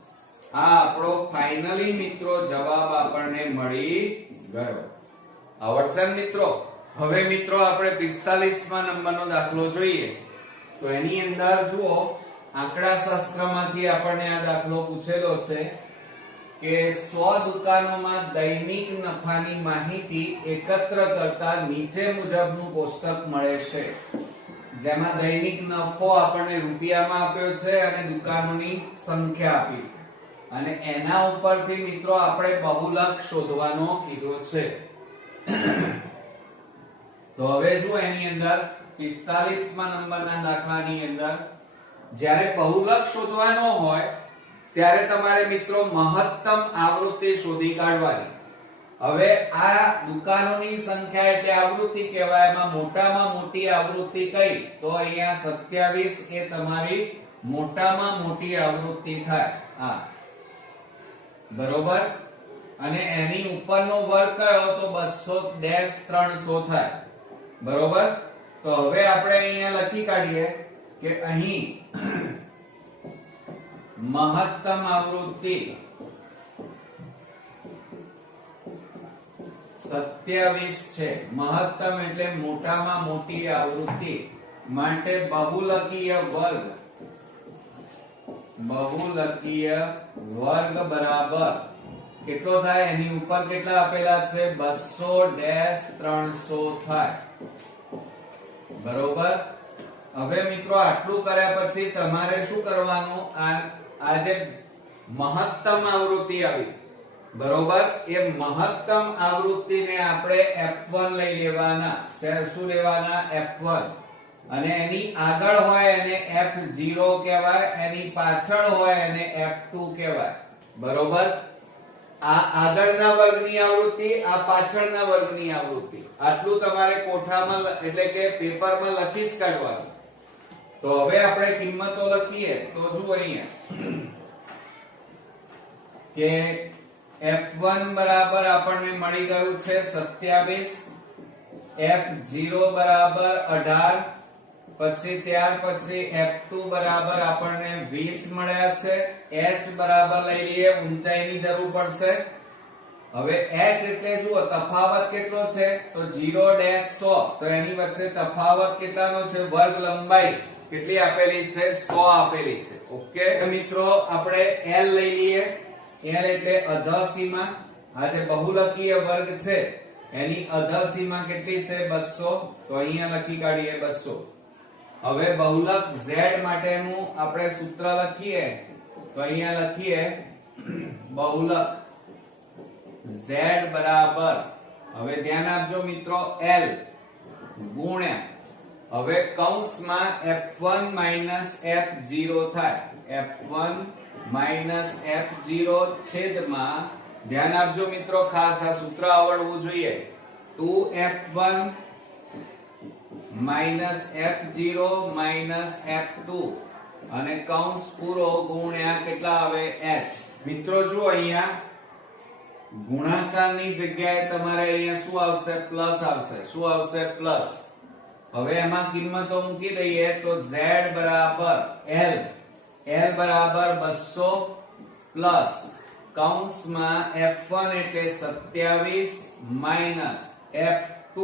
આ આપણો ફાઇનલી મિત્રો જવાબ આપણને મળી ગયો. આવડશે મિત્રો? હવે મિત્રો આપણે 45મા નંબરનો દાખલો જોઈએ. તો એની અંદર જુઓ, આંકડા શાસ્ત્રમાંથી આપણને આ દાખલો પૂછેલો છે કે 100 દુકાનોમાં દૈનિક નફાની માહિતી એકત્ર કરતા નીચે મુજબનું કોષ્ટક મળે છે, જેમાં દૈનિક નફો આપણને રૂપિયામાં આપ્યો છે અને દુકાનોની સંખ્યા આપી છે, અને એના ઉપરથી મિત્રો આપણે બહુલક શોધવાનો કીધો છે. તો હવે જો એની અંદર 45મા નંબરના દાખલાની અંદર જ્યારે બહુલક શોધવાનો હોય ત્યારે તમારે મિત્રો મહત્તમ આવૃત્તિ શોધી કાઢવાની. હવે આ દુકાનોની સંખ્યા એટલે આવૃત્તિ કહેવાય. એમાં મોટામાં મોટી આવૃત્તિ કઈ? તો અહીંયા 27 એ તમારી મોટામાં મોટી આવૃત્તિ થાય, આ બરોબર. અને એની ઉપરનો વર્ગ કયો? તો 200-300 થાય, બરોબર. તો હવે આપણે અહીંયા લખી કાઢીએ કે અહીં મહત્તમ આવૃત્તિ 27 છે. મહત્તમ એટલે મોટામાં મોટી આવૃત્તિ માટે બહુલકીય વર્ગ, બહુલકીય વર્ગ બરાબર કેટલો થાય? એની ઉપર કેટલા આપેલા છે? 200-300 થાય, બરોબર. હવે મિત્રો આટલું કર્યા પછી તમારે શું કરવાનું? આ જે મહત્તમ આવૃત્તિ આવી, બરોબર, એ મહત્તમ આવૃત્તિને આપણે F1 લઈ લેવાના. શું લેવાના? F1. અને એની આગળ હોય એને F0 કહેવાય, એની પાછળ હોય એને F2 કહેવાય, બરોબર. આ આગળના વર્ગની આવૃત્તિ, આ પાછળના વર્ગની આવૃત્તિ, આટલું તમારે કોઠામાં એટલે કે પેપરમાં લખી જ કાઢવાનું. તો હવે આપણે કિંમતો લખીએ. તો જુઓ અહીંયા કે F1 બરાબર આપણને મળી ગયું છે 27, F0 બરાબર 18, પછી ત્યાર પછી F2 બરાબર આપણને 20 મળ્યા છે. h બરાબર લઈ લઈએ, ઊંચાઈની જરૂર પડશે. હવે h એટલે જુઓ તફાવત કેટલો છે તો 0.100, તો એની વચ્ચે તફાવત કેટલાનો છે? વર્ગ લંબાઈ કેટલી આપેલી છે? 100 આપેલી છે. ઓકે મિત્રો, આપણે l લઈ લઈએ. l એટલે અધઃ સીમા. આ જે બહુલકીય વર્ગ છે એની અધઃ સીમા કેટલી છે? 200. તો અહીંયા લખી કાઢીએ 200. હવે બહુલક z માટેનું આપણે સૂત્ર લખીએ તો અહીંયા લખીએ બહુલક z બરાબર, હવે ધ્યાન આપજો મિત્રો, l ગુણ્યા, હવે કૌંસમાં f1 f0 થાય. f1 f0 છેદમાં, ધ્યાન આપજો મિત્રો, ખાસ આ સૂત્ર આવડવું જોઈએ, 2f1 f0 f2 અને કૌંસ પૂરો ગુણ્યા કેટલા આવે? h. મિત્રો જુઓ, અહીંયા ગુણાકારની જગ્યાએ તમારે અહીંયા શું આવશે? પ્લસ આવશે. શું આવશે? પ્લસ. હવે એમાં કિંમતો મૂકી દઈએ તો z બરાબર l બરાબર 200 પ્લસ કૌંસમાં f1 એટલે 27 માઈનસ f2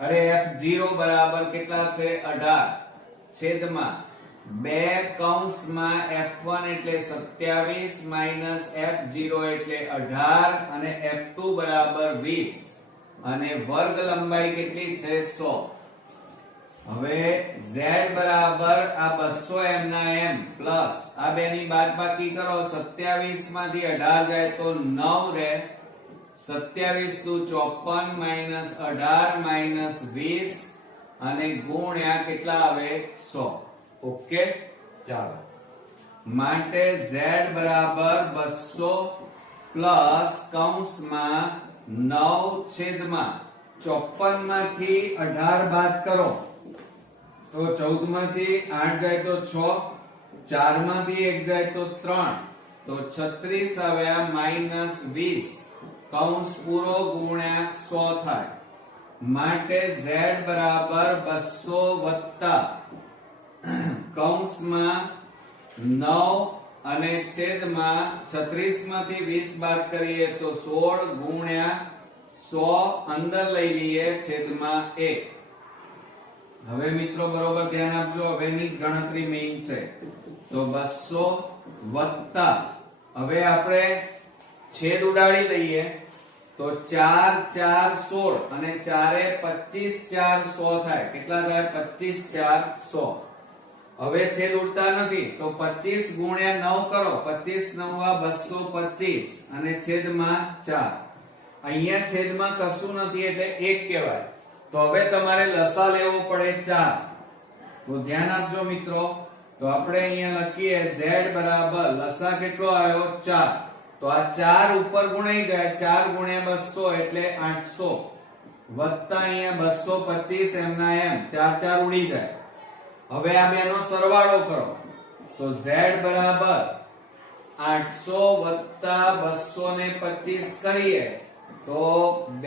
અરે f0 બરાબર કેટલા છે? 18 છેદમાં 2 કૌંસમાં f1 એટલે 27 માઈનસ f0 એટલે 18 અને f2 બરાબર 20 અને વર્ગ લંબાઈ કેટલી છે? 100. હવે z બરાબર આ 200 m ના m પ્લસ આ બેની બાદબાકી કરો, 27 માંથી 18 જાય તો 9 રહે, 27 દુ 54 માઈનસ 18 માઈનસ 20 અને ગુણ્યા કેટલા આવે? 100. ઓકે, ચાલો. માટે z બરાબર 200 પ્લસ કૌંસમાં 9 છેદમાં 54 માંથી 18 બાદ કરો તો 14 માંથી 8 જાય તો 6, 4 માંથી 1 જાય તો 3, તો 36 આવ્યા માઈનસ 20 કૌંસ પૂરો ગુણ્યા 100 થાય. માટે z બરાબર 200 વત્તા કૌંસમાં 9 અને છેદમાં 36 માંથી 20 બાદ કરીએ તો 16 ગુણ્યા 100 અંદર લઈ લઈએ છેદમાં 1. હવે મિત્રો બરોબર ધ્યાન આપજો, હવેની ગણતરી મેઇન છે. તો 200 વત્તા, હવે આપણે છેદ ઉડાડી દઈએ તો 4 4 16 અને 4 25 4 100 થાય. કેટલા થાય? 25 4 100. હવે છેદ ઉડતા નથી તો 25 ગુણ્યા 9 કરો, 25 9 225 અને છેદમાં 4. અહીંયા છેદમાં કશું નથી એટલે 1 કહેવાય. તો હવે તમારે લસા લેવો પડે 4. તો ધ્યાન આપજો મિત્રો, તો આપણે અહીંયા લખીએ z બરાબર લસા કેટલો આવ્યો? 4. તો આ 4 ઉપર ગુણાઈ જાય, 4 ગુણ્યા 200 એટલે 800 વત્તા અહીંયા 225 m ના m, 4 4 ઉડી જાય. હવે આ બેનો સરવાળો કરો તો z બરાબર 800 વત્તા 225 કરીએ તો 2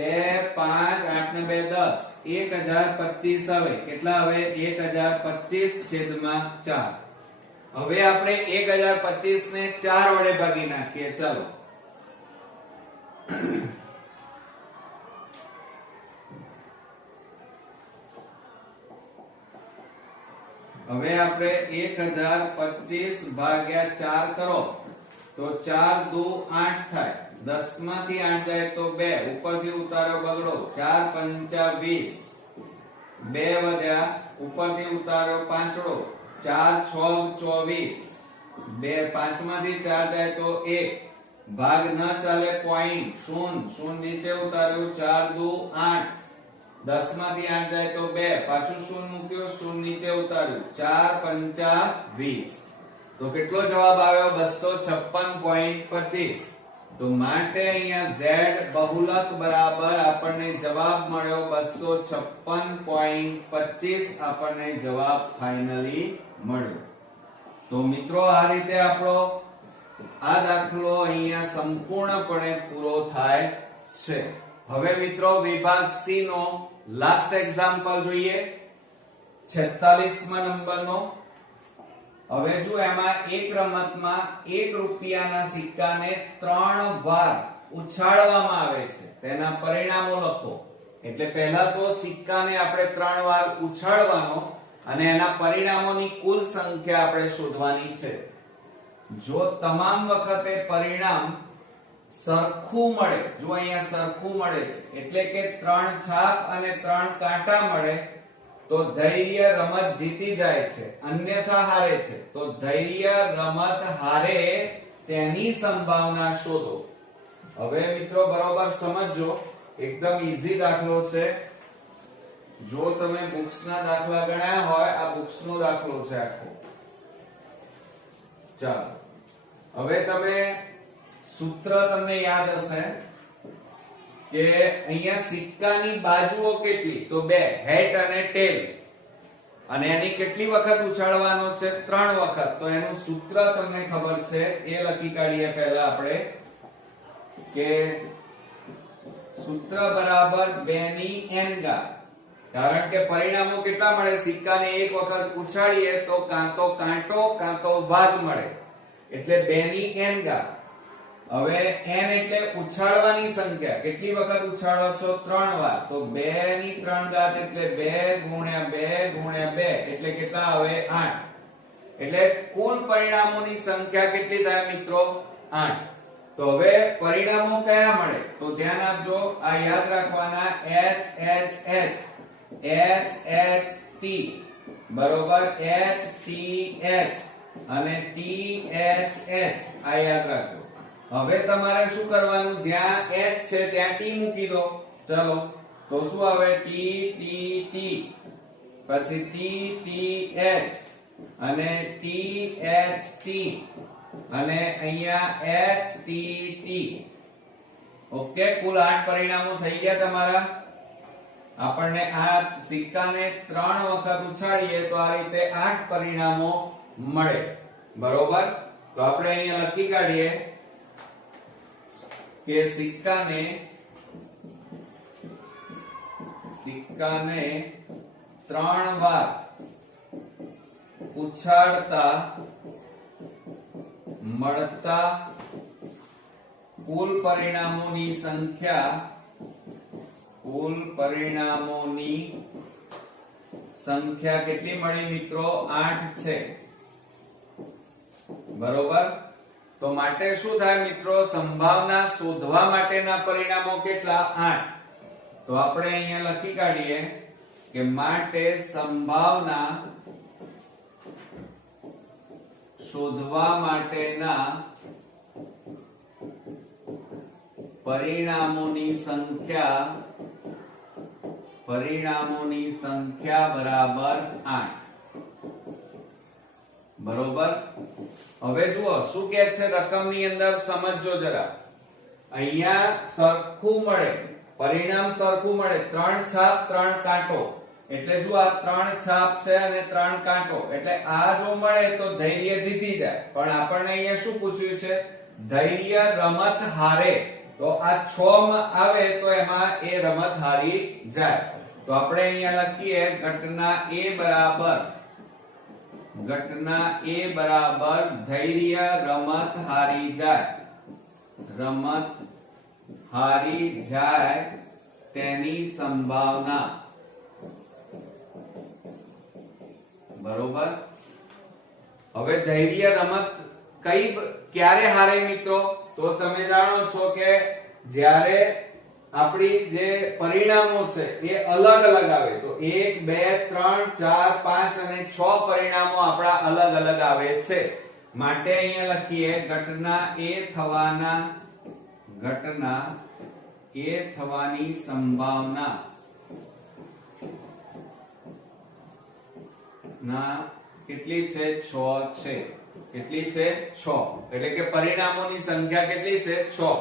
5 8 ને 2 10 1025 આવે. કેટલા આવે? 1025 છેદમાં 4. હવે આપણે 1025 ને 4 વડે ભાગી નાખીએ. ચાલો, હવે આપણે 1025 ભાગ્યા 4 કરો તો 4 દુ 8 થાય. 10 માંથી 8 જાય તો 2, ઉપરથી ઉતારો બગડો, 4 પંચા 20, 2 વધ્યા, ઉપરથી ઉતારો પાંચડો, 4 6 24, 2 5 માંથી 4 જાય તો 1, ભાગ ન ચાલે પોઈન્ટ, શૂન્ય નીચે ઉતાર્યું, 4 દુ 8, 10 માંથી 8 જાય તો 2, પાછું શૂન્ય મૂક્યો, શૂન્ય નીચે ઉતાર્યું, 4 પંચા 20. તો કેટલો જવાબ આવ્યો? 256.25. તો માટે અહીંયા z બહુલક બરાબર આપણને જવાબ મળ્યો 256.25 આપણને જવાબ ફાઇનલી મળ્યો. તો મિત્રો આ રીતે આપણો આ દાખલો અહીંયા સંપૂર્ણપણે પૂરો થાય છે. હવે મિત્રો વિભાગ સી નો લાસ્ટ એક્ઝામ્પલ જોઈએ. 46મા નંબરનો. હવે જો એમાં એક રમતમાં 1 રૂપિયાના સિક્કાને 3 વાર ઉછાળવામાં આવે છે, તેના પરિણામો લખો. એટલે પહેલા તો સિક્કાને આપણે 3 વાર ઉછાળવાનો અને એના પરિણામોની કુલ સંખ્યા આપણે શોધવાની છે. જો તમામ વખતે પરિણામ સરખું મળે, જો અહીંયા સરખું મળે છે એટલે કે 3 છાપ અને 3 કાંટા મળે તો ધૈર્ય રમત જીતી જાય છે, અન્યથા હારે છે. તો ધૈર્ય રમત હારે તેની સંભાવના શોધો. હવે મિત્રો બરોબર સમજો, એકદમ ઈઝી દાખલો છે. જો તમે બુક્સના દાખલા ગણ્યા હોય, આ બુક્સનો દાખલો છે આખો. ચાલો હવે તમે સૂત્ર તમને યાદ હશે કે અહીંયા સિક્કાની બાજુઓ કેટલી, તો 2, હેડ અને ટેલ. અને એની કેટલી વખત ઉછાળવાનો છે? 3 વખત. તો એનું સૂત્ર તમને ખબર છે, એ લખી કાઢીએ પહેલા આપણે કે સૂત્ર બરાબર 2 ની n ઘાત. કારણ કે પરિણામો કેટલા મળે? સિક્કાને એક વખત ઉછાળીએ તો કાં તો કાંટો કાં તો ભાગ મળે, એટલે 2 ની n ઘાત. હવે n એટલે ઉછાળવાની સંખ્યા, કેટલી વખત ઉછાળો છો? 3 વાર. તો 2 ની 3 ઘાત એટલે 2 ગુણ્યા 2 ગુણ્યા 2 એટલે કેટલા આવે? 8. એટલે કુલ પરિણામોની સંખ્યા કેટલી થાય મિત્રો? 8. તો હવે પરિણામો કયા મળે? તો ધ્યાન આપજો, આ યાદ રાખવાના. h h h h h t બરોબર, h t h અને t h h, આ યાદ રાખજો. હવે તમારે શું કરવાનું? જ્યાં h છે ત્યાં t મૂકી દો. ચલો તો શું આવે? t t t પછી t t h અને t h t અને અહીંયા h t t. ઓકે, કુલ 8 પરિણામો થઈ ગયા તમારા. આપણને આ સિક્કાને 3 વખત ઉછાળીએ તો આ રીતે 8 પરિણામો મળે. બરોબર, તો આપણે અહીંયા લખી કાઢીએ કે સિક્કાને 3 વાર ઉછાળતા મળતા કુલ પરિણામોની સંખ્યા કેટલી મળી મિત્રો? 8 છે. બરોબર, તો માટે શું થાય મિત્રો? સંભાવના શોધવા માટેના પરિણામો કેટલા? 8. તો આપણે અહીંયા લખી કાઢીએ કે માટે સંભાવના શોધવા માટેના પરિણામોની સંખ્યા બરાબર 8. બરોબર, હવે જુઓ શું કે છે રકમની અંદર, સમજજો જરા. અહીંયા સરખું મળે, પરિણામ સરખું મળે. 3 છાપ 3 કાંટો, એટલે જો આ 3 છાપ છે અને 3 કાંટો, એટલે આ જો મળે તો ધૈર્ય જીતી જાય. પણ આપણને અહીંયા શું પૂછ્યું છે? ધૈર્ય રમત હારે. તો આ 6 માં આવે તો એમાં એ રમત હારી જાય. તો આપણે અહીંયા લખીએ ઘટના A બરાબર ધૈર્ય રમત હારી જાય. રમત હારી જાય તેની સંભાવના. બરોબર, હવે ધૈર્ય રમત ક્યારે હારે મિત્રો? તો તમે જાણો છો કે જ્યારે આપણી જે પરિણામો છે એ અલગ અલગ આવે. તો 1 2 3 4 5 અને 6 પરિણામો આપણા અલગ અલગ આવે છે. માટે અહીંયા લખીએ ઘટના A થવાની સંભાવના ના કેટલી છે? 6 છે. કેટલી છે? 6. એટલે કે પરિણામોની સંખ્યા કેટલી છે? 6.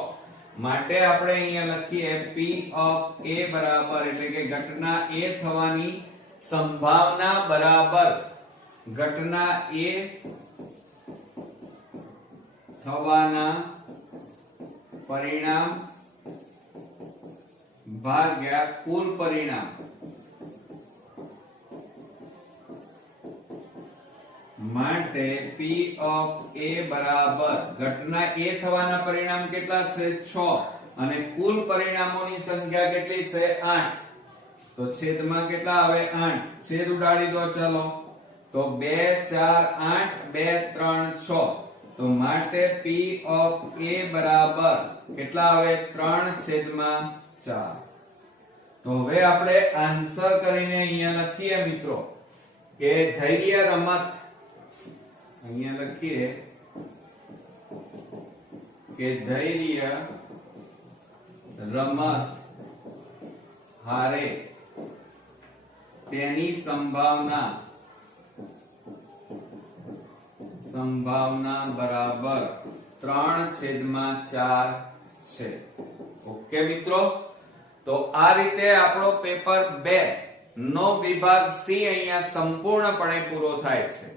માટે આપણે અહીંયા લખીએ P of A બરાબર, એટલે કે ઘટના A થવાની સંભાવના બરાબર ઘટના A થવાના પરિણામ ભાગ્યા કુલ પરિણામ. માટે P of A બરાબર ઘટના A થવાના પરિણામ કેટલા છે 6 અને કુલ પરિણામોની સંખ્યા કેટલી છે 8 તો છેદમાં કેટલા આવે 8 છેદ ઉડાડી દો ચાલો તો 2 4 8 2 3 6 તો માટે P of A બરાબર કેટલા આવે 3/4 તો હવે આપણે આન્સર કરીને અહીંયા લખીએ મિત્રો કે ધૈર્ય રમત અહીંયા લખીએ કે ધૈર્ય રમત હારે તેની સંભાવના બરાબર 3/4 છે. ઓકે મિત્રો, તો આ રીતે આપણો પેપર 2 નો વિભાગ સી અહીંયા સંપૂર્ણપણે પૂરો થાય છે.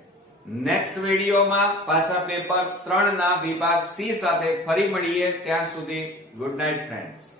નેક્સ્ટ વિડીયોમાં પાછા પેપર 3 ના વિભાગ સી સાથે ફરી મળીએ. ત્યાં સુધી ગુડ નાઇટ ફ્રેન્ડ્સ.